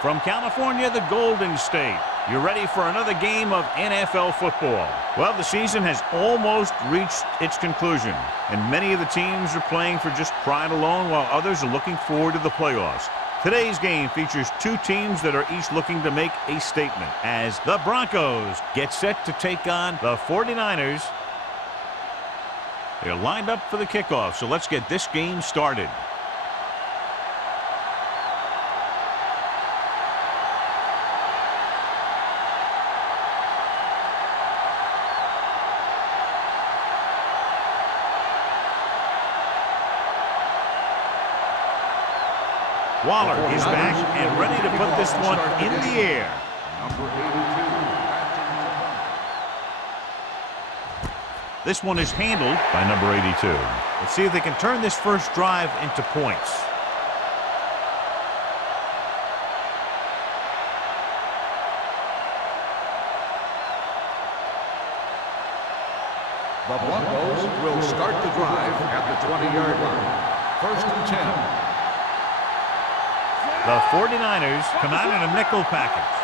From California, the Golden State. You're ready for another game of NFL football. Well, the season has almost reached its conclusion, and many of the teams are playing for just pride alone, while others are looking forward to the playoffs. Today's game features two teams that are each looking to make a statement, as the Broncos get set to take on the 49ers. They're lined up for the kickoff, so let's get this game started. Waller is back and ready to put this one in the air. Number 82. This one is handled by number 82. Let's see if they can turn this first drive into points. The Broncos will start the drive at the 20-yard line. 1st and 10. The 49ers come out in a nickel package.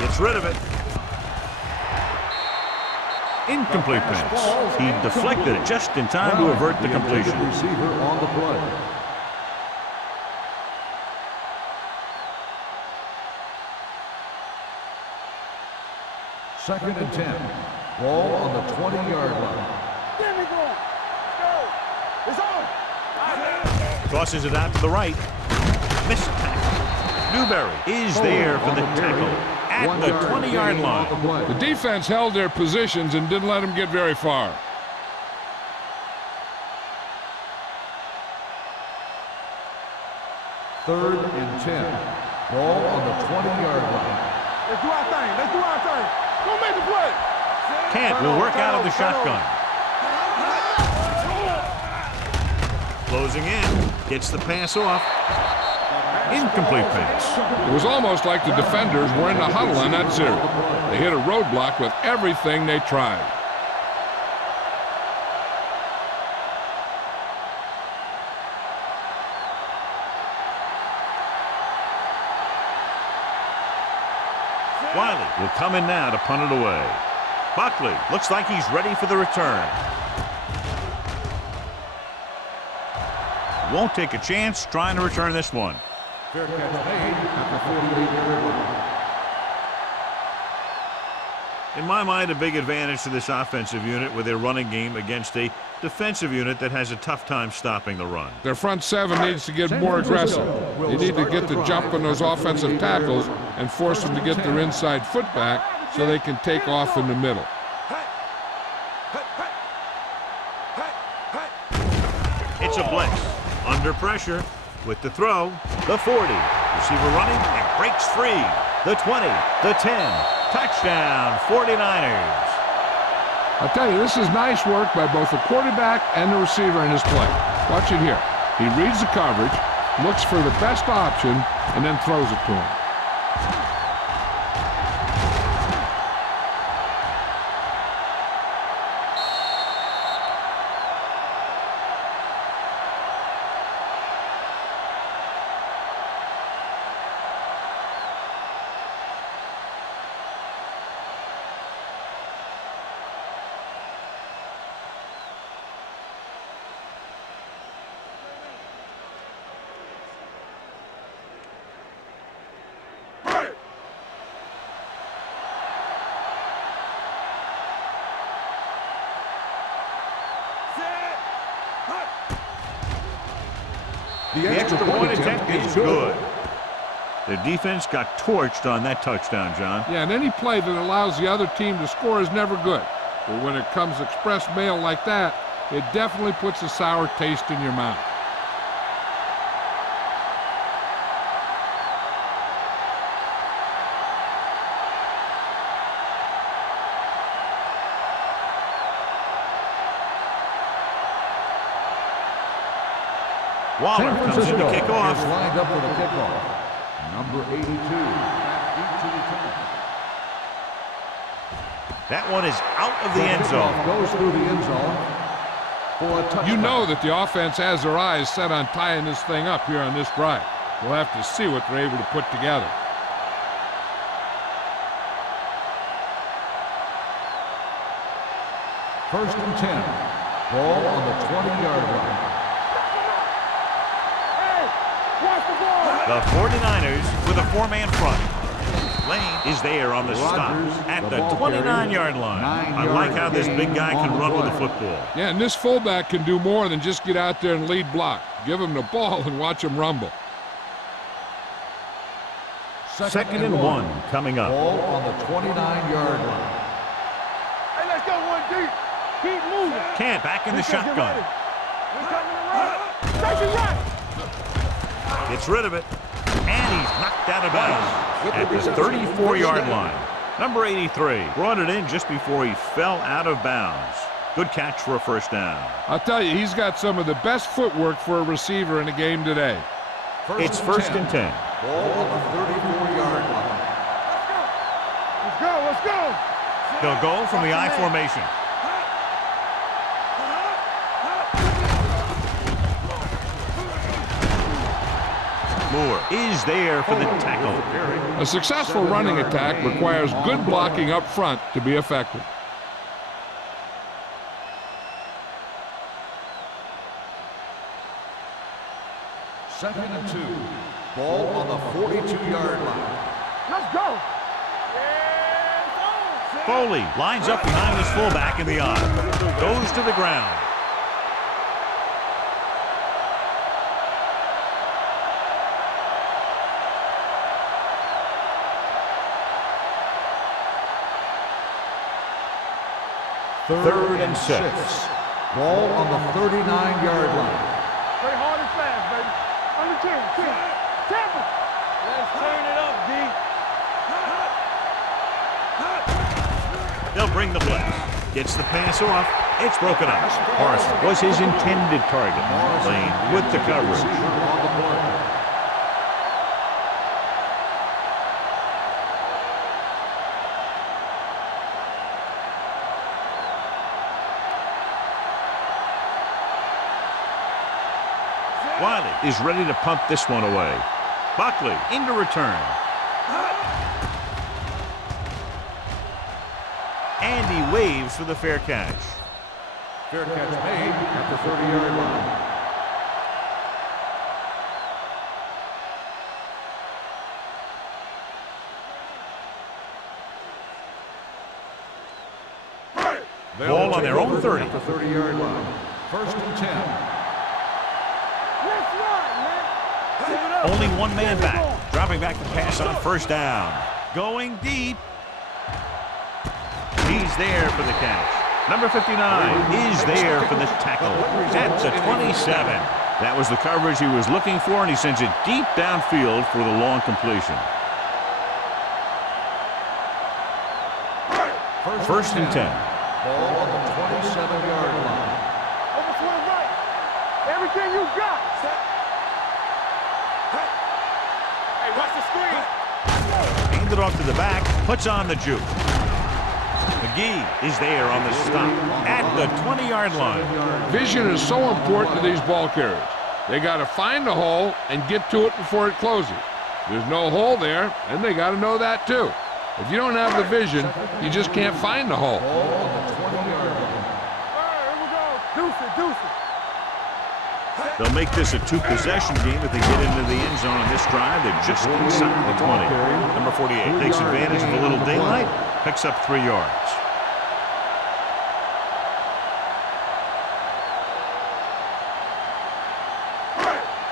Gets rid of it. Incomplete pass. He deflected it just in time to avert the completion. Receiver on the play. Second and 10. Ball on the 20-yard line. There we go. Go. It's on. Tosses it out to the right. Missed tackle. Newberry is there for the tackle at the 20-yard line. The defense held their positions and didn't let them get very far. Third and 10. Ball on the 20-yard line. Let's do our thing. Let's do our thing. Don't make the play. Kent will work out of the shotgun. Closing in. Gets the pass off. Incomplete pass. It was almost like the defenders were in the huddle on that series. They hit a roadblock with everything they tried. Wiley will come in now to punt it away. Buckley looks like he's ready for the return. Won't take a chance trying to return this one. Fair catch made at the 48-yard line. In my mind, a big advantage to this offensive unit with their running game against a defensive unit that has a tough time stopping the run. Their front seven needs to get more aggressive. They need to get the jump on those offensive tackles and force them to get their inside foot back so they can take off in the middle. It's a blitz. Under pressure with the throw. The 40. Receiver running and breaks free. The 20. The 10. Touchdown, 49ers. I'll tell you, this is nice work by both the quarterback and the receiver in his play. Watch it here. He reads the coverage, looks for the best option, and then throws it to him. The extra point attempt is good. Their defense got torched on that touchdown, John. Yeah, and any play that allows the other team to score is never good. But when it comes express mail like that, it definitely puts a sour taste in your mouth. Waller comes in to kick off. Is lined up for the kickoff. Number 82. That one is out of the end zone. Goes through the end zone. for a touchdown. You know that the offense has their eyes set on tying this thing up here on this drive. We'll have to see what they're able to put together. First and 10. Ball on the 20-yard line. Hey, watch the ball. The 49ers with a four-man front. Lane is there on the stop at the 29-yard line. I like how this big guy can run with the football. Yeah, and this fullback can do more than just get out there and lead block. Give him the ball and watch him rumble. Second and one coming up. Ball on the 29-yard line. Hey, let's go one deep. Keep moving. Kent back in the shotgun. We're coming around. Take it right. Gets rid of it. And he's knocked out of bounds at the 34-yard line. Number 83 brought it in just before he fell out of bounds. Good catch for a first down. I'll tell you, he's got some of the best footwork for a receiver in the game today. It's first and 10. Ball on the 34-yard line. Let's go, let's go. They'll go from the I formation. Moore is there for the tackle. A successful running attack requires good blocking up front to be effective. Second and 2. Ball on the 42-yard line. Let's go. Foley lines up behind his fullback in the I. Goes to the ground. Third and 6. Ball on the 39-yard line. Play hard and fast, baby. Under 10. Tampa. Let's turn it up, D. They'll bring the blitz. Gets the pass off. It's broken up. Parsons was his intended target. Lane with the coverage. On the play. Wiley is ready to punt this one away. Buckley into return. And he waves for the fair catch. Fair catch made at the 30-yard line. Ball on their own 30. At the 30-yard line. First and 10. Only one man back. Dropping back the pass on first down. Going deep. He's there for the catch. Number 59 is there for the tackle. At the 27. That was the coverage he was looking for, and he sends it deep downfield for the long completion. First and 10. Ball on the 27-yard line. Overswing right. Everything you got. Hey, watch the screen. Hand it off to the back. Puts on the juke. McGee is there on the stop at the 20-yard line. Vision is so important to these ball carriers. They got to find the hole and get to it before it closes. There's no hole there, and they got to know that too. If you don't have the vision, you just can't find the hole. Ball on the 20-yard line. Here we go. Deuce it. They'll make this a two-possession game if they get into the end zone on this drive. They're just inside the 20. Number 48 takes advantage of a little daylight, picks up 3 yards.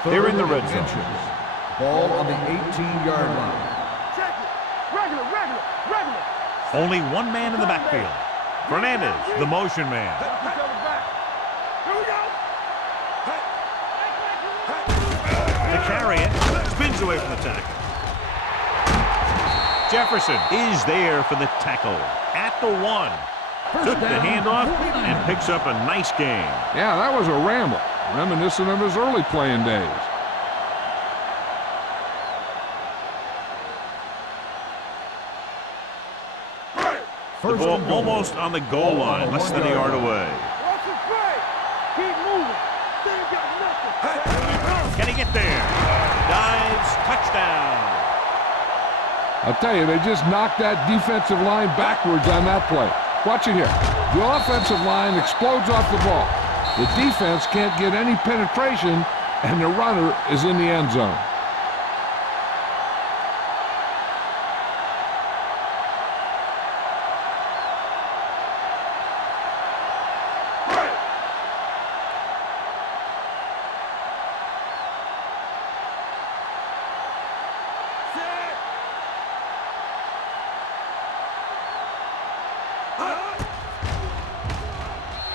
They're in the red zone. Ball on the 18-yard line. Check it. Regular. Only one man in the backfield. Fernandez, the motion man. Here we go. To carry it, spins away from the tackle. Jefferson is there for the tackle at the 1. Took the handoff and picks up a nice gain. Yeah, that was a ramble, reminiscent of his early playing days. The ball almost on the goal line, less than a yard away. Watch it play. they get there? Dives, touchdown. I'll tell you, they just knocked that defensive line backwards on that play. Watch it here. The offensive line explodes off the ball. The defense can't get any penetration, and the runner is in the end zone.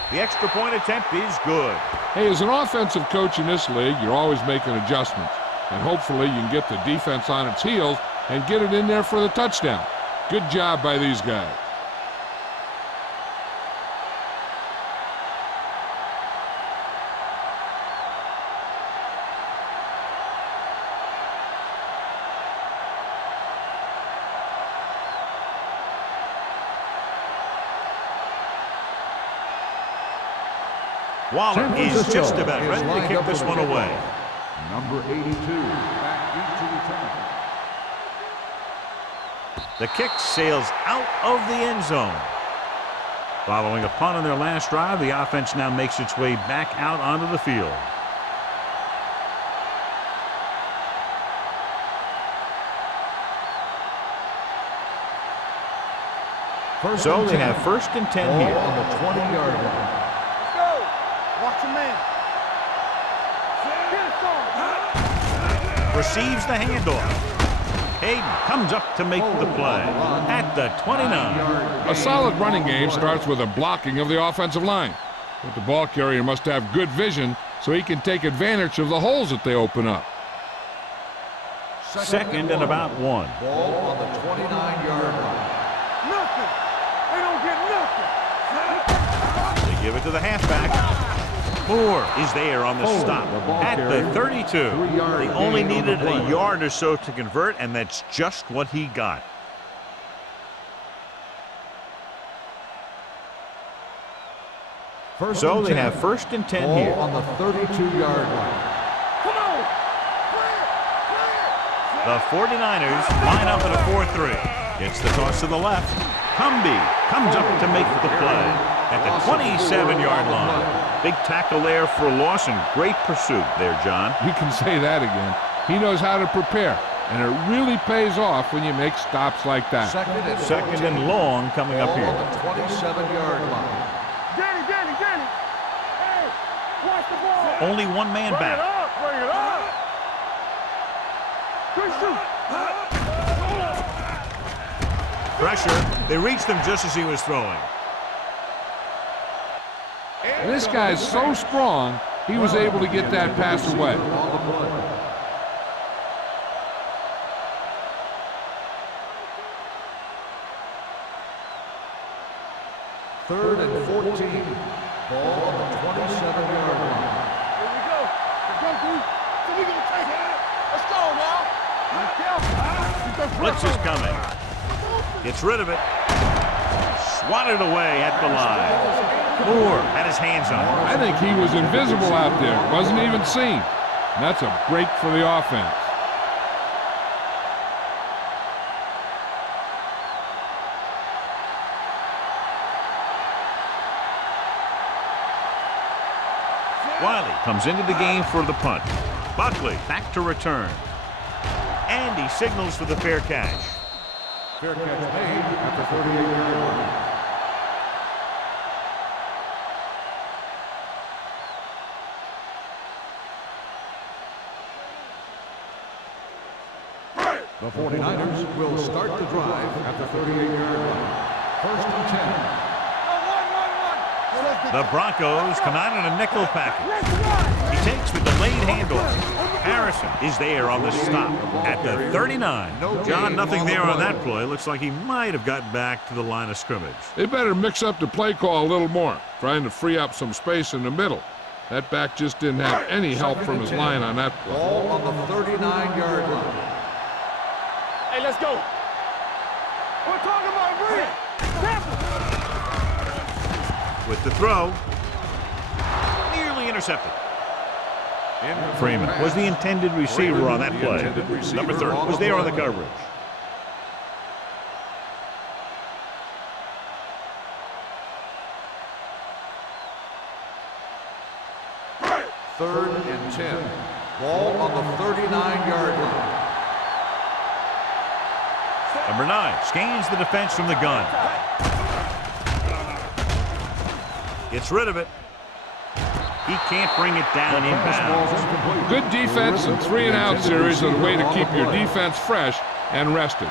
The extra point attempt is good. Hey, as an offensive coach in this league, you're always making adjustments. And hopefully you can get the defense on its heels and get it in there for the touchdown. Good job by these guys. Waller is just about ready to kick this one away. Number 82, back deep to return. The kick sails out of the end zone. Following a punt on their last drive, the offense now makes its way back out onto the field. So they have 1st and 10 here. On the 20-yard line. Watch a man. Receives the handoff. Hayden comes up to make the play at the 29. A solid running game starts with a blocking of the offensive line. But the ball carrier must have good vision so he can take advantage of the holes that they open up. 2nd and about 1. Ball on the 29-yard line. Nothing. They don't get nothing. They give it to the halfback. Moore is there on the stop at the 32. They only needed a yard or so to convert, and that's just what he got. So they have 1st and 10 here. On the 32-yard line. Come on. The 49ers line up at a 4-3. Gets the toss to the left. Humby comes up to make the play at the 27-yard line. Big tackle there for a loss and great pursuit there, John. You can say that again. He knows how to prepare, and it really pays off when you make stops like that. Second and long coming up here. On the 27-yard line. Danny. Hey, watch the ball. Only one man back. Bring it up. Good shoot. Pressure. They reached him just as he was throwing. This guy's so strong, he was able to get that pass away. Third and 14. Ball on the 27-yard line. Here we go. Let's go, dude. So we gonna take it. Let's go, now. Blitz is coming. Gets rid of it. Swatted away at the line. Moore had his hands on it. I think he was invisible out there. Wasn't even seen. And that's a break for the offense. Wiley comes into the game for the punt. Buckley back to return. And he signals for the fair catch. Fair catch made at the 38-yard line. The 49ers will start the drive at the 38-yard line. 1st and 10. The Broncos come out in a nickel package. He takes the delayed handoff. Harrison is there on the stop at the 39. John, nothing there on that play. Looks like he might have gotten back to the line of scrimmage. They better mix up the play call a little more, trying to free up some space in the middle. That back just didn't have any help from his line on that play. Ball on the 39-yard line. Hey, let's go. We're talking about Green. With the throw, nearly intercepted. Freeman was the intended receiver on that play. Number 30 was there on the coverage. Third and 10. Ball on the 39-yard line. Number 9 scans the defense from the gun. Gets rid of it. He can't bring it down inbounds. Good defense and 3-and-out series are the way to keep your defense fresh and rested.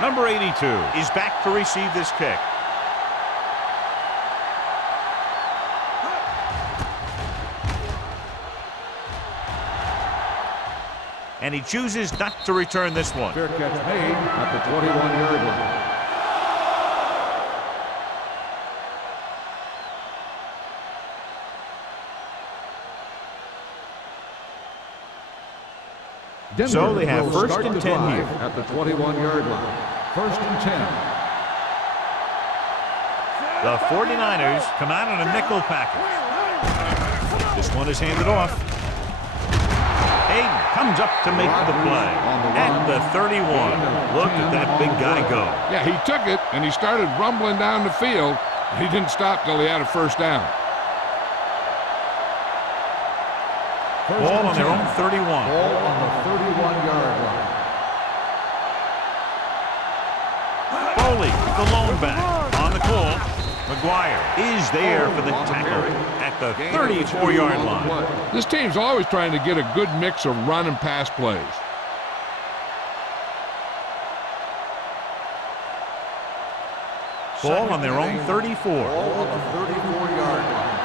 Number 82 is back to receive this kick. And he chooses not to return this one. Fair catch made at the 21-yard line. So they have first and 10 here. At the 21-yard line. First and 10. The 49ers come out in a nickel package. This one is handed off. Hayden comes up to make the play. At the 31. Look at that big guy go. Yeah, he took it, and he started rumbling down the field. He didn't stop till he had a first down. Ball on their own 31. Ball on the 31-yard line. Foley, the lone back. On the call. McGuire is there for the tackle at the 34-yard line. This team's always trying to get a good mix of run and pass plays. Ball on their own 34. Ball on the 34-yard line.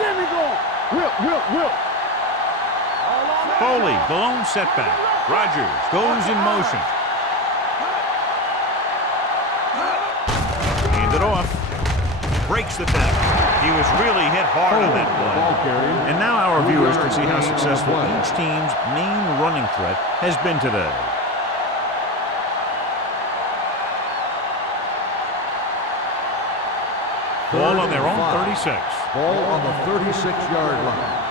There we go. Will. Foley, the lone setback. Rogers goes in motion. Handed off. Breaks the tackle. He was really hit hard on that play. And now our viewers can see how successful each team's main running threat has been today. Ball on their own 36. Ball on the 36-yard line.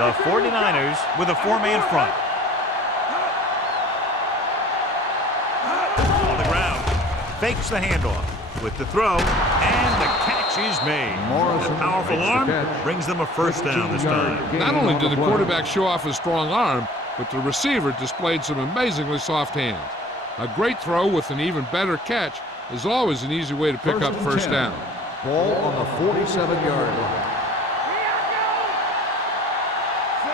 The 49ers with a 4-man front. On the ground. Fakes the handoff with the throw. And the catch is made. The powerful arm brings them a first down this time. Not only did the quarterback show off his strong arm, but the receiver displayed some amazingly soft hands. A great throw with an even better catch is always an easy way to pick up first down. Ball on the 47-yard line.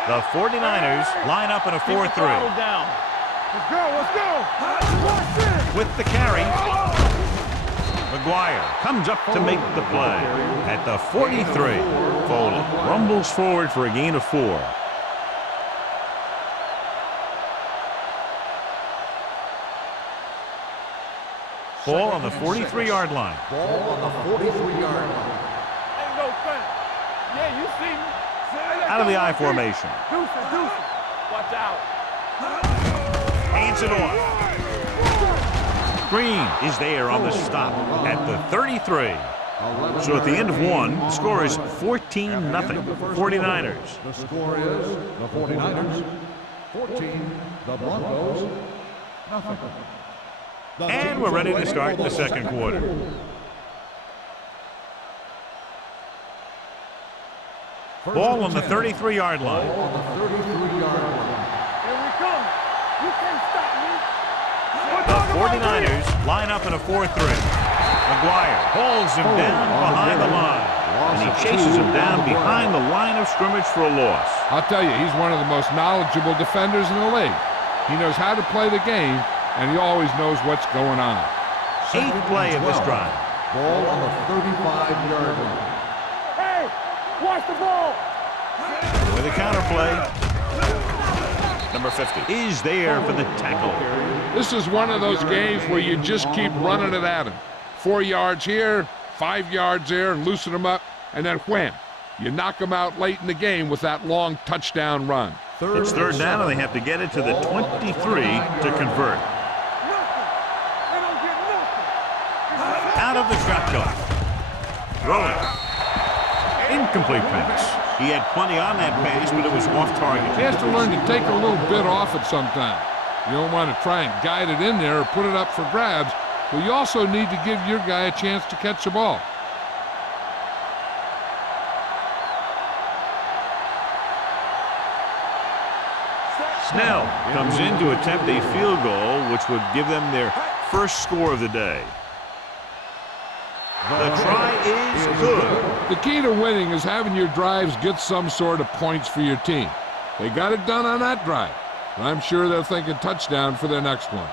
The 49ers line up in a 4-3. Let's go. With the carry, McGuire comes up to make the play at the 43. Foley rumbles forward for a gain of 4. Ball on the 43-yard line. Ball on the 43-yard line. Ain't no fun. Yeah, you see me. Out of the I formation. Deuce. Watch out. Hands it off. Green is there on the stop at the 33. So at the end of one, the score is 14-0. 49ers. The score is the 49ers 14, the Broncos nothing. And we're ready to start the second quarter. Ball on the 33-yard line. Ball on the 33-yard line. Here we come. You can't stop me. The 49ers line up in a 4-3. McGuire holds him down behind the line. And he chases him down behind the line of scrimmage for a loss. I'll tell you, he's one of the most knowledgeable defenders in the league. He knows how to play the game, and he always knows what's going on. 8th play of this drive. Ball on the 35-yard line. Hey, watch the ball. With a counterplay, number 50 is there for the tackle. This is one of those games where you just keep running it at him. 4 yards here, 5 yards there, and loosen him up, and then wham, You knock them out late in the game with that long touchdown run. It's third down, and they have to get it to the 23 to convert. Out of the shotgun. Throwing. Incomplete pass. He had plenty on that pass, but it was off target. He has to learn to take a little bit off it sometime. You don't want to try and guide it in there or put it up for grabs, but you also need to give your guy a chance to catch the ball. Snell comes in to attempt a field goal, which would give them their first score of the day. The try is good. The key to winning is having your drives get some sort of points for your team. They got it done on that drive, and I'm sure they're thinking touchdown for their next one.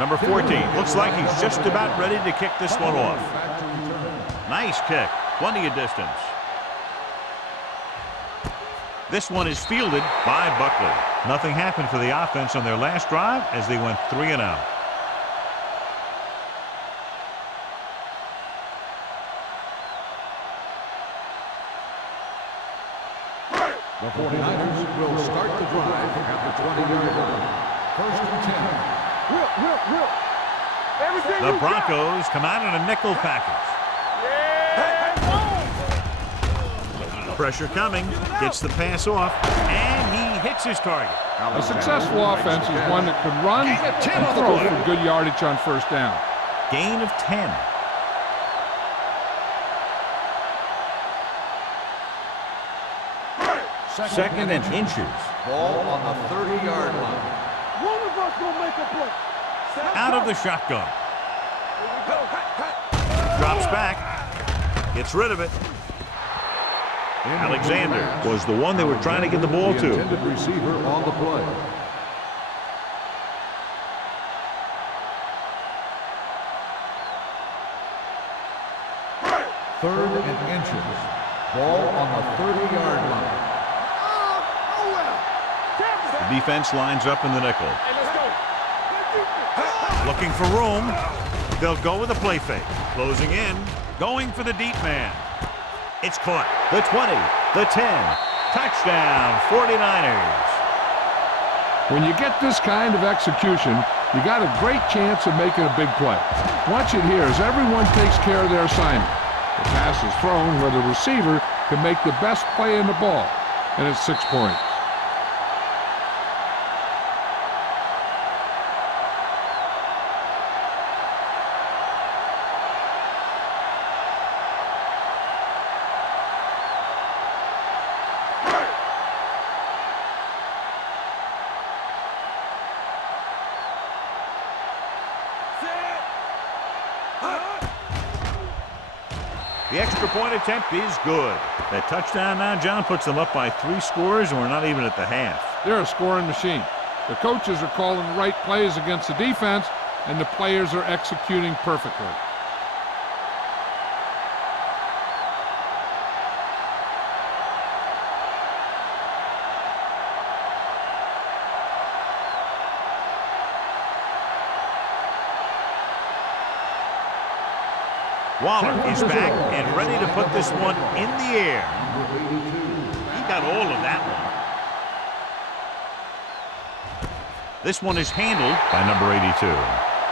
Number 14. Looks like he's just about ready to kick this one off. Nice kick. Plenty of distance. This one is fielded by Buckley. Nothing happened for the offense on their last drive as they went 3 and out. The 49ers will start the drive at the 20-yard line. First and 10. The Broncos come out in a nickel package. Pressure coming, gets the pass off, and he hits his target. A successful offense is one that can run and throw for good yardage on first down. Gain of 10. Second and inches. Ball on the 30-yard line. One of us will make a play. Out of the shotgun. Drops back. Gets rid of it. Alexander was the one they were trying to get the ball to. Intended receiver on the play. Third and inches. Ball on the 30-yard line. The defense lines up in the nickel. Looking for room. They'll go with a play fake. Closing in. Going for the deep man. It's caught. The 20. The 10. Touchdown, 49ers. When you get this kind of execution, you got a great chance of making a big play. Watch it here as everyone takes care of their assignment. The pass is thrown where the receiver can make the best play in the ball, and it's 6 points. The extra point attempt is good. That touchdown now, John, puts them up by 3 scores, and we're not even at the half. They're a scoring machine. The coaches are calling the right plays against the defense, and the players are executing perfectly. Waller is back and ready to put this one in the air. He got all of that one. This one is handled by number 82.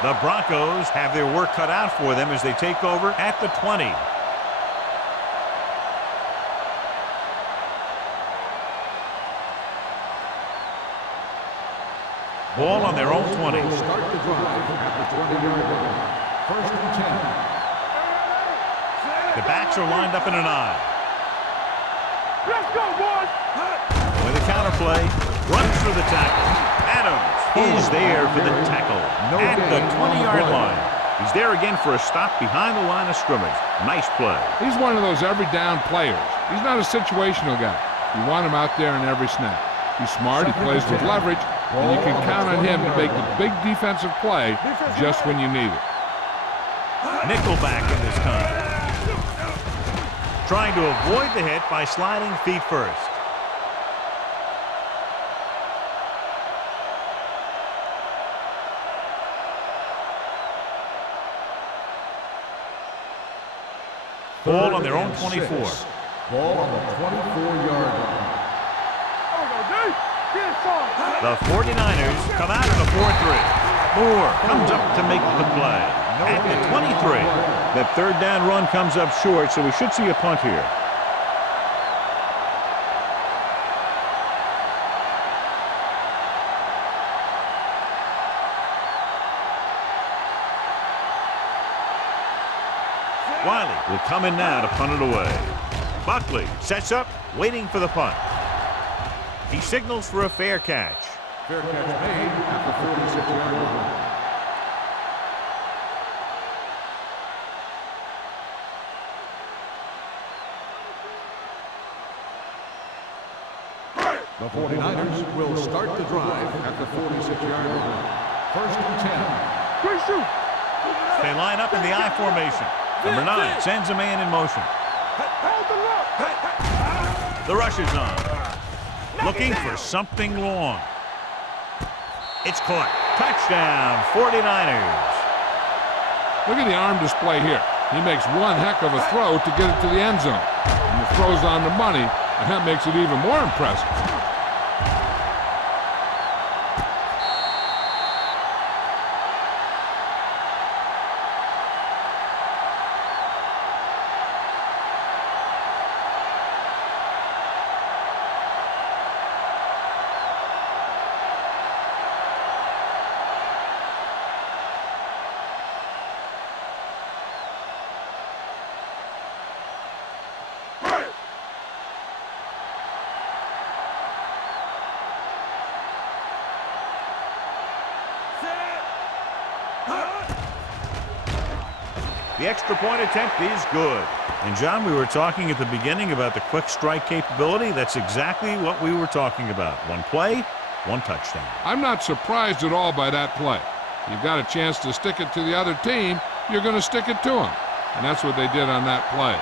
The Broncos have their work cut out for them as they take over at the 20. Ball on their own 20. Start the drive at the 20-yard line. First and 10. The backs are lined up in an I. Let's go, boys! With a counterplay, runs through the tackle. Adams is there for the tackle at the 20-yard line. He's there again for a stop behind the line of scrimmage. Nice play. He's one of those every down players. He's not a situational guy. You want him out there in every snap. He's smart, he plays with leverage, and you can count on him to make the big defensive play just when you need it. Nickelback in this time. trying to avoid the hit by sliding feet first. Ball on their own 24. Ball on the 24-yard line. The 49ers come out in a 4-3. Moore comes up to make the play at the 23. That third down run comes up short, so we should see a punt here. Wiley will come in now to punt it away. Buckley sets up, waiting for the punt. He signals for a fair catch. Fair catch made at the 46-yard line. The 49ers will start the drive at the 46-yard line. First and 10. They line up in the I formation. Number 9 sends a man in motion. The rush is on. Looking for something long. It's caught. Touchdown, 49ers. Look at the arm display here. He makes one heck of a throw to get it to the end zone. And the throw's on the money, and that makes it even more impressive. The extra point attempt is good. And, John, we were talking at the beginning about the quick strike capability. That's exactly what we were talking about. One play, one touchdown. I'm not surprised at all by that play. You've got a chance to stick it to the other team, you're going to stick it to them. And that's what they did on that play.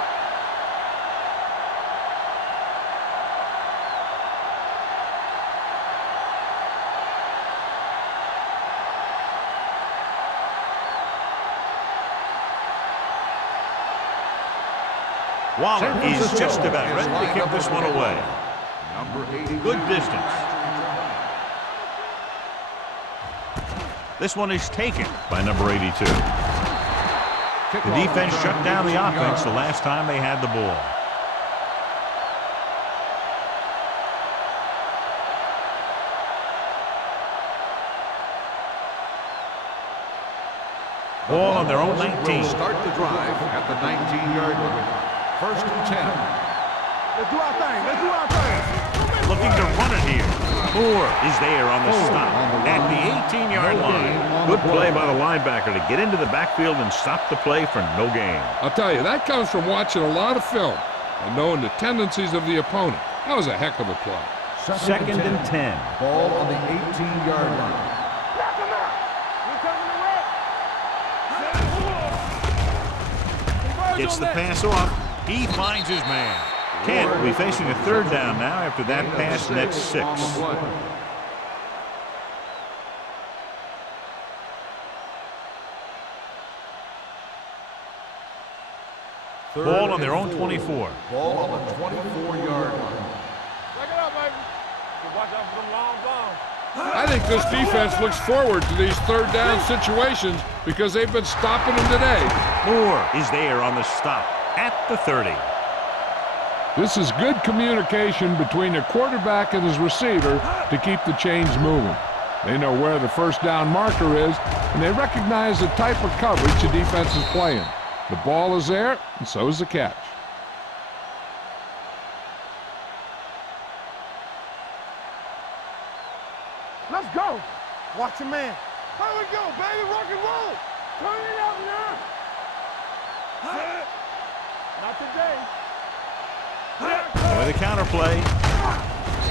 Waller is just about ready to kick this one away. Good distance. This one is taken by number 82. The defense shut down the offense the last time they had the ball. Ball on their own 19. Start the drive at the 19-yard line. First and 10. Let's do our thing. Let's do our thing. Looking to run it here. Moore is there on the stop at the 18-yard line. Good play by the linebacker to get into the backfield and stop the play for no gain. I'll tell you, that comes from watching a lot of film and knowing the tendencies of the opponent. That was a heck of a play. Second and 10. Ball on the 18-yard line. Knock him out. We're coming to Gets the pass off. He finds his man. Kent will be facing a third down now after that pass nets 6. Ball on their own 24. Ball on the 24-yard line. Check it out, baby. Watch out for them long bombs. I think this defense looks forward to these third down situations because they've been stopping them today. Moore is there on the stop at the 30. This is good communication between the quarterback and his receiver to keep the chains moving. They know where the first down marker is, and they recognize the type of coverage the defense is playing. The ball is there, and so is the catch. Let's go. Watch your man. Here we go, baby. Rock and roll. Turn it up now. Not today. With a counter play,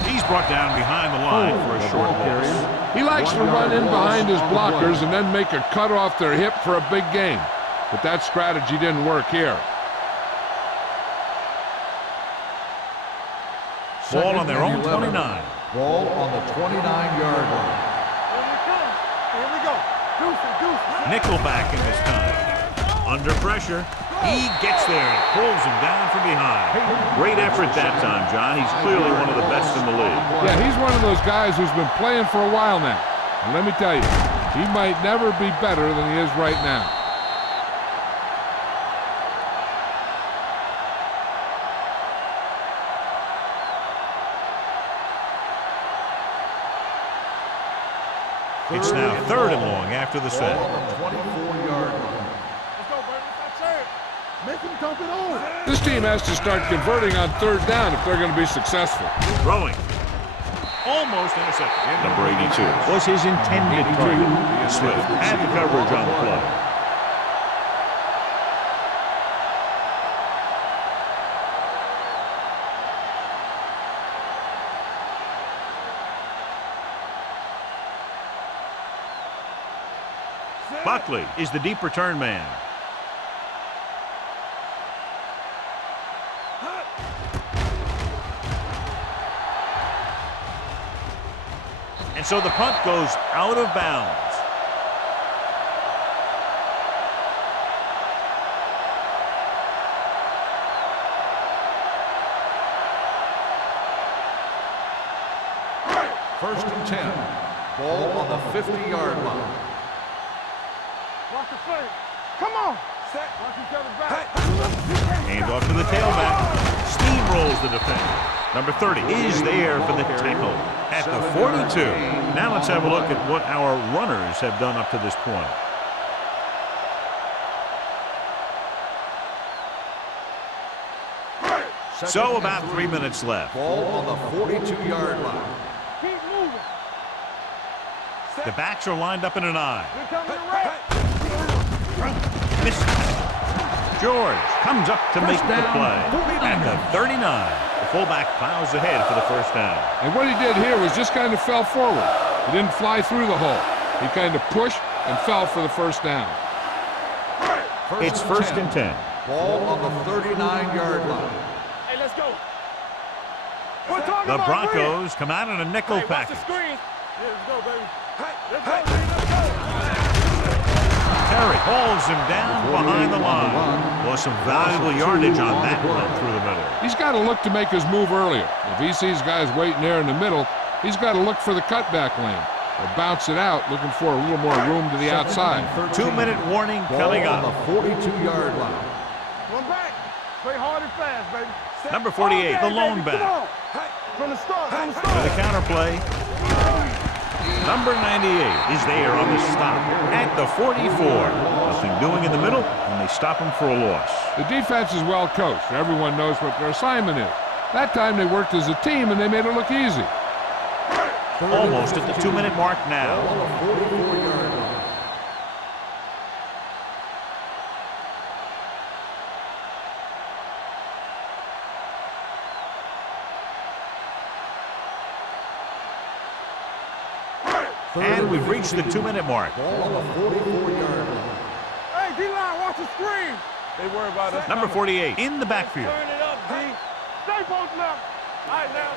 he's brought down behind the line for a short loss. He likes to run in behind his blockers and then make a cut off their hip for a big gain. But that strategy didn't work here. Ball on their own 11. 29. Ball on the 29-yard line. Here we come. Here we go. Deuce. Nickelback in this time. Under pressure. He gets there and pulls him down from behind. Great effort that time, John. He's clearly one of the best in the league. Yeah, he's one of those guys who's been playing for a while now. And let me tell you, he might never be better than he is right now. It's now 3rd and long after the set. Ball on the 24-yard line. Let's go, baby. That's it. Make him dump it on. This team has to start converting on 3rd down if they're going to be successful. Throwing. Almost intercepted. Number 82 was his intended target. Swift had the coverage on the play. Buckley is the deep return man. And so the punt goes out of bounds. First and 10. Ball on the 50-yard line. Watch the fake. Come on. Set. Watch each other back. Hand off to the tailback. Steamrolls the defender. Number 30 is there for the tackle at the 42. Now let's have a look at what our runners have done up to this point. So about 3 minutes left. Ball on the 42-yard line. Keep moving. The backs are lined up in an eye. Here comes the red. Misses. George comes up to make the play at the 39. The fullback plows ahead for the first down. And what he did here was just kind of fell forward. He didn't fly through the hole. He kind of pushed and fell for the first down. It's first and 10. Ball on the 39-yard line. Hey, let's go. We're talking The about Broncos come out in a nickel Hey, watch the package. screen. Yeah, let's go, baby. Let's go, baby. Let's go. Terry hauls him down behind the line. Lost some valuable yardage on that run through the middle. He's got to look to make his move earlier. If he sees guys waiting there in the middle, he's got to look for the cutback lane or bounce it out, looking for a little more room to the outside. 2-minute warning coming Ball on up. the 42-yard line. One back. Play hard and fast, baby. Number 48, Okay, the lone baby, come back. on. From the start, from the With a start. counterplay. Number 98 is there on the stop at the 44. Nothing doing in the middle, and they stop him for a loss. The defense is well coached. Everyone knows what their assignment is. That time they worked as a team and they made it look easy. Almost at the 2-minute mark now. Ball on the 44-yard line. And we've reached the 2-minute mark. Ball on the 44-yard line. Hey, D-line, watch the screen. They worry about us. Number 48 in the backfield. Turn it up, D. Stay posted up. All right, now.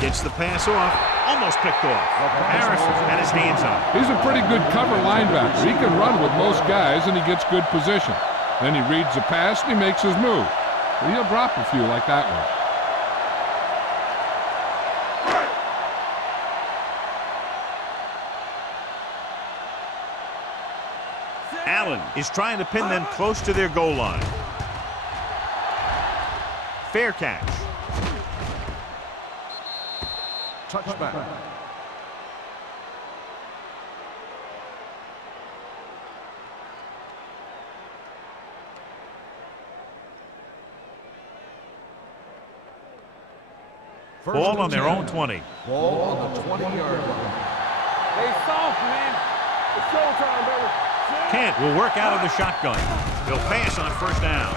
Gets the pass off. Almost picked off. Harrison had his hands on it. He's a pretty good cover linebacker. He can run with most guys and he gets good position. Then he reads the pass and he makes his move. But he'll drop a few like that one. Allen is trying to pin them close to their goal line. Fair catch. Touchback. Ball on their own 20. Ball on the 20-yard line. They soft, man. It's showtime, baby. Kent will work out of the shotgun. He'll pass on first down.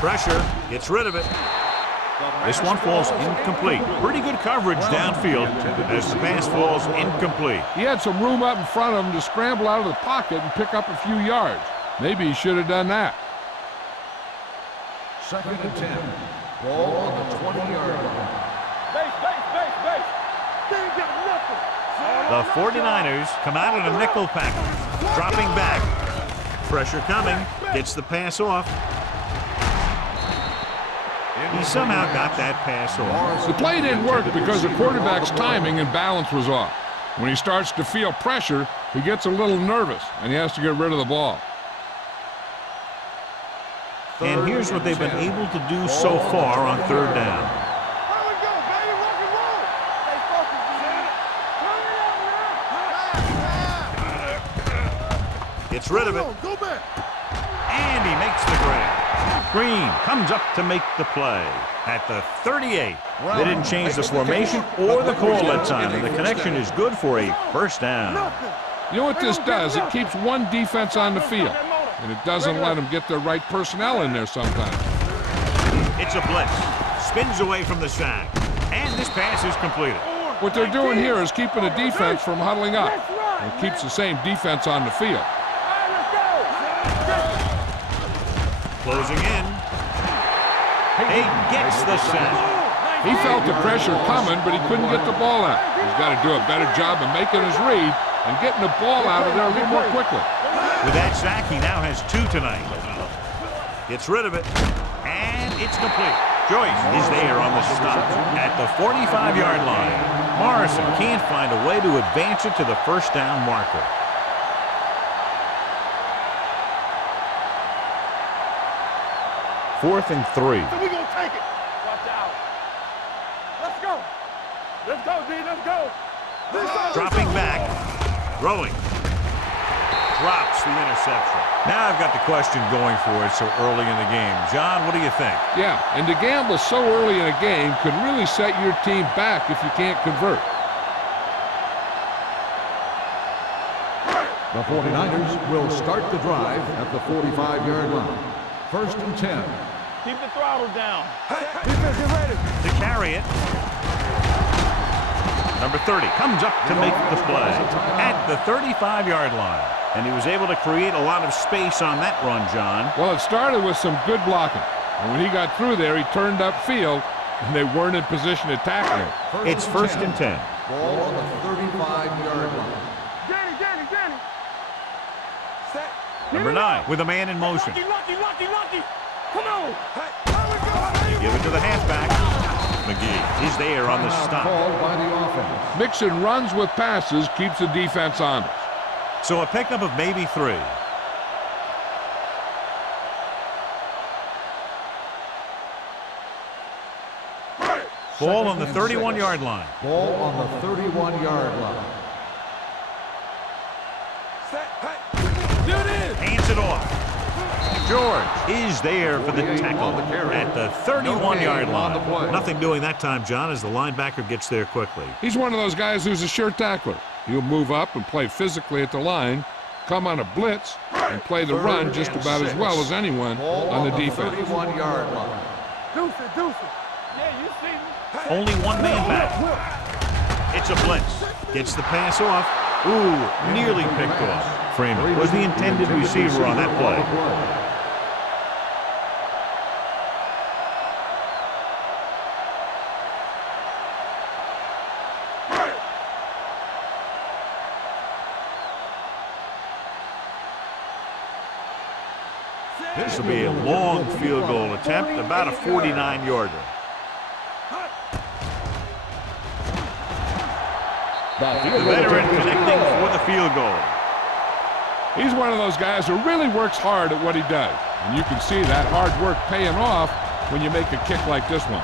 Pressure, gets rid of it. This one falls incomplete. Pretty good coverage downfield as the pass falls incomplete. He had some room up in front of him to scramble out of the pocket and pick up a few yards. Maybe he should have done that. Second and 10. Ball on the 20-yard line. Base. They ain't got nothing. The 49ers come out in a nickel package. Dropping back. Pressure coming. Gets the pass off. He somehow got that pass off. The play didn't work because the quarterback's timing and balance was off. When he starts to feel pressure, he gets a little nervous, and he has to get rid of the ball. And here's what they've been able to do so far on third down. Here we go, baby. Rock and roll. Stay focused, man. Turn it out now. Gets rid of it. Go back. And he makes the grab. Green comes up to make the play at the 38. They didn't change the formation or the call that time, and the connection is good for a first down. You know what this does? It keeps one defense on the field, and it doesn't let them get the right personnel in there sometimes. It's a blitz. Spins away from the sack. And this pass is completed. What they're doing here is keeping the defense from huddling up. It keeps the same defense on the field. Closing in. He gets the sack. He felt the pressure coming, but he couldn't get the ball out. He's got to do a better job of making his read and getting the ball out of there a little more quickly. With that sack, he now has 2 tonight. Gets rid of it. And it's complete. Joyce is there on the stop at the 45-yard line. Morrison can't find a way to advance it to the first down marker. Fourth and 3. So we gonna take it. Watch out. Let's go. Let's go, D. Let's go. Dropping back. Throwing. Drops the interception. Now I've got the question going for it so early in the game. John, what do you think? Yeah, and to gamble so early in a game could really set your team back if you can't convert. The 49ers will start the drive at the 45-yard line. First and 10. Keep the throttle down. Defense, get ready. To carry it. Number 30 comes up to make the play at the 35-yard line. And he was able to create a lot of space on that run, John. Well, it started with some good blocking. And when he got through there, he turned upfield, and they weren't in position to tackle him. It's first and 10. Ball on the 35-yard line. Danny. Set. Number 9 with a man in motion. Lucky. Come on. Give it to the halfback. McGee is there on the stop. Called by the offense. Mixing runs with passes keeps the defense honest. So a pickup of maybe 3. Ball on the 31-yard line. Ball on the 31-yard line. Hands it off. George is there for the tackle at the 31-yard line. Nothing doing that time, John, as the linebacker gets there quickly. He's one of those guys who's a sure tackler. He'll move up and play physically at the line, come on a blitz, and play the run just about as well as anyone on the defense. 31-yard line. Deuce it. Yeah, you see me. Only one man back. It's a blitz. Gets the pass off. Ooh, nearly picked off. Freeman was the intended receiver on that play. This will be a long field goal attempt, about a 49-yarder. The veteran connecting for the field goal. He's one of those guys who really works hard at what he does. And you can see that hard work paying off when you make a kick like this one.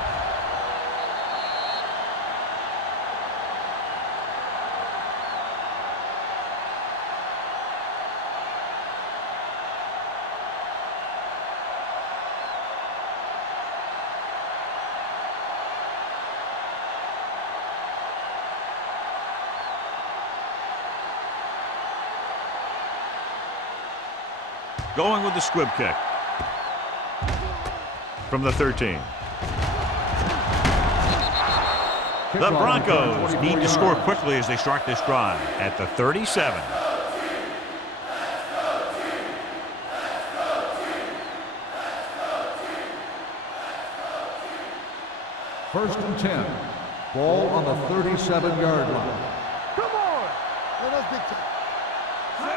Going with the squib kick from the 13. The Broncos need to score quickly as they start this drive at the 37. First and 10. Ball on the 37-yard line. Come on. Let us dictate.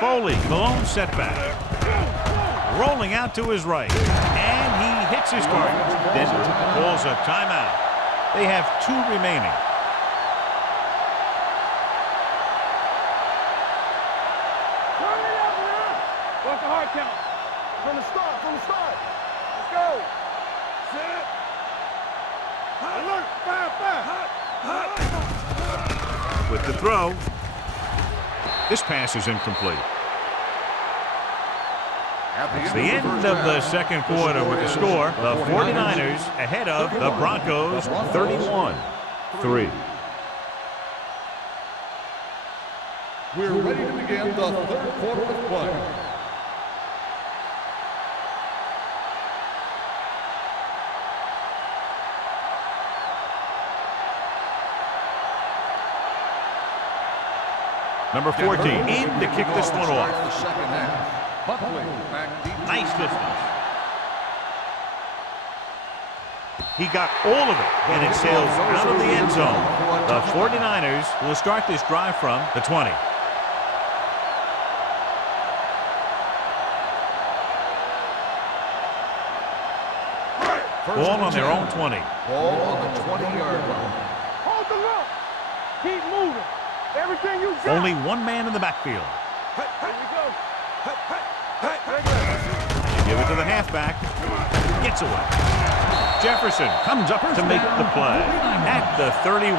Foley, the lone setback. Rolling out to his right. And he hits his target. Denver calls a timeout. They have 2 remaining. Turn it up now. What's the hard count? From the start, from the start. Let's go. Set. Alert. 5-5. With the throw. This pass is incomplete. It's the end of the second quarter with the score. The 49ers ahead of the Broncos 31-3. We're ready to begin the third quarter of play. Number 14 in to kick this one off. The second half. Buckley back deep. Nice distance. He got all of it, and it sails out of the end zone. The 49ers will start this drive from the 20. Ball on their own 20. Ball on the 20-yard line. Hold the look. Keep moving. Everything you got. Only one man in the backfield. Here we go. Give it to the halfback. Gets away. Jefferson comes up to make the play at the 31.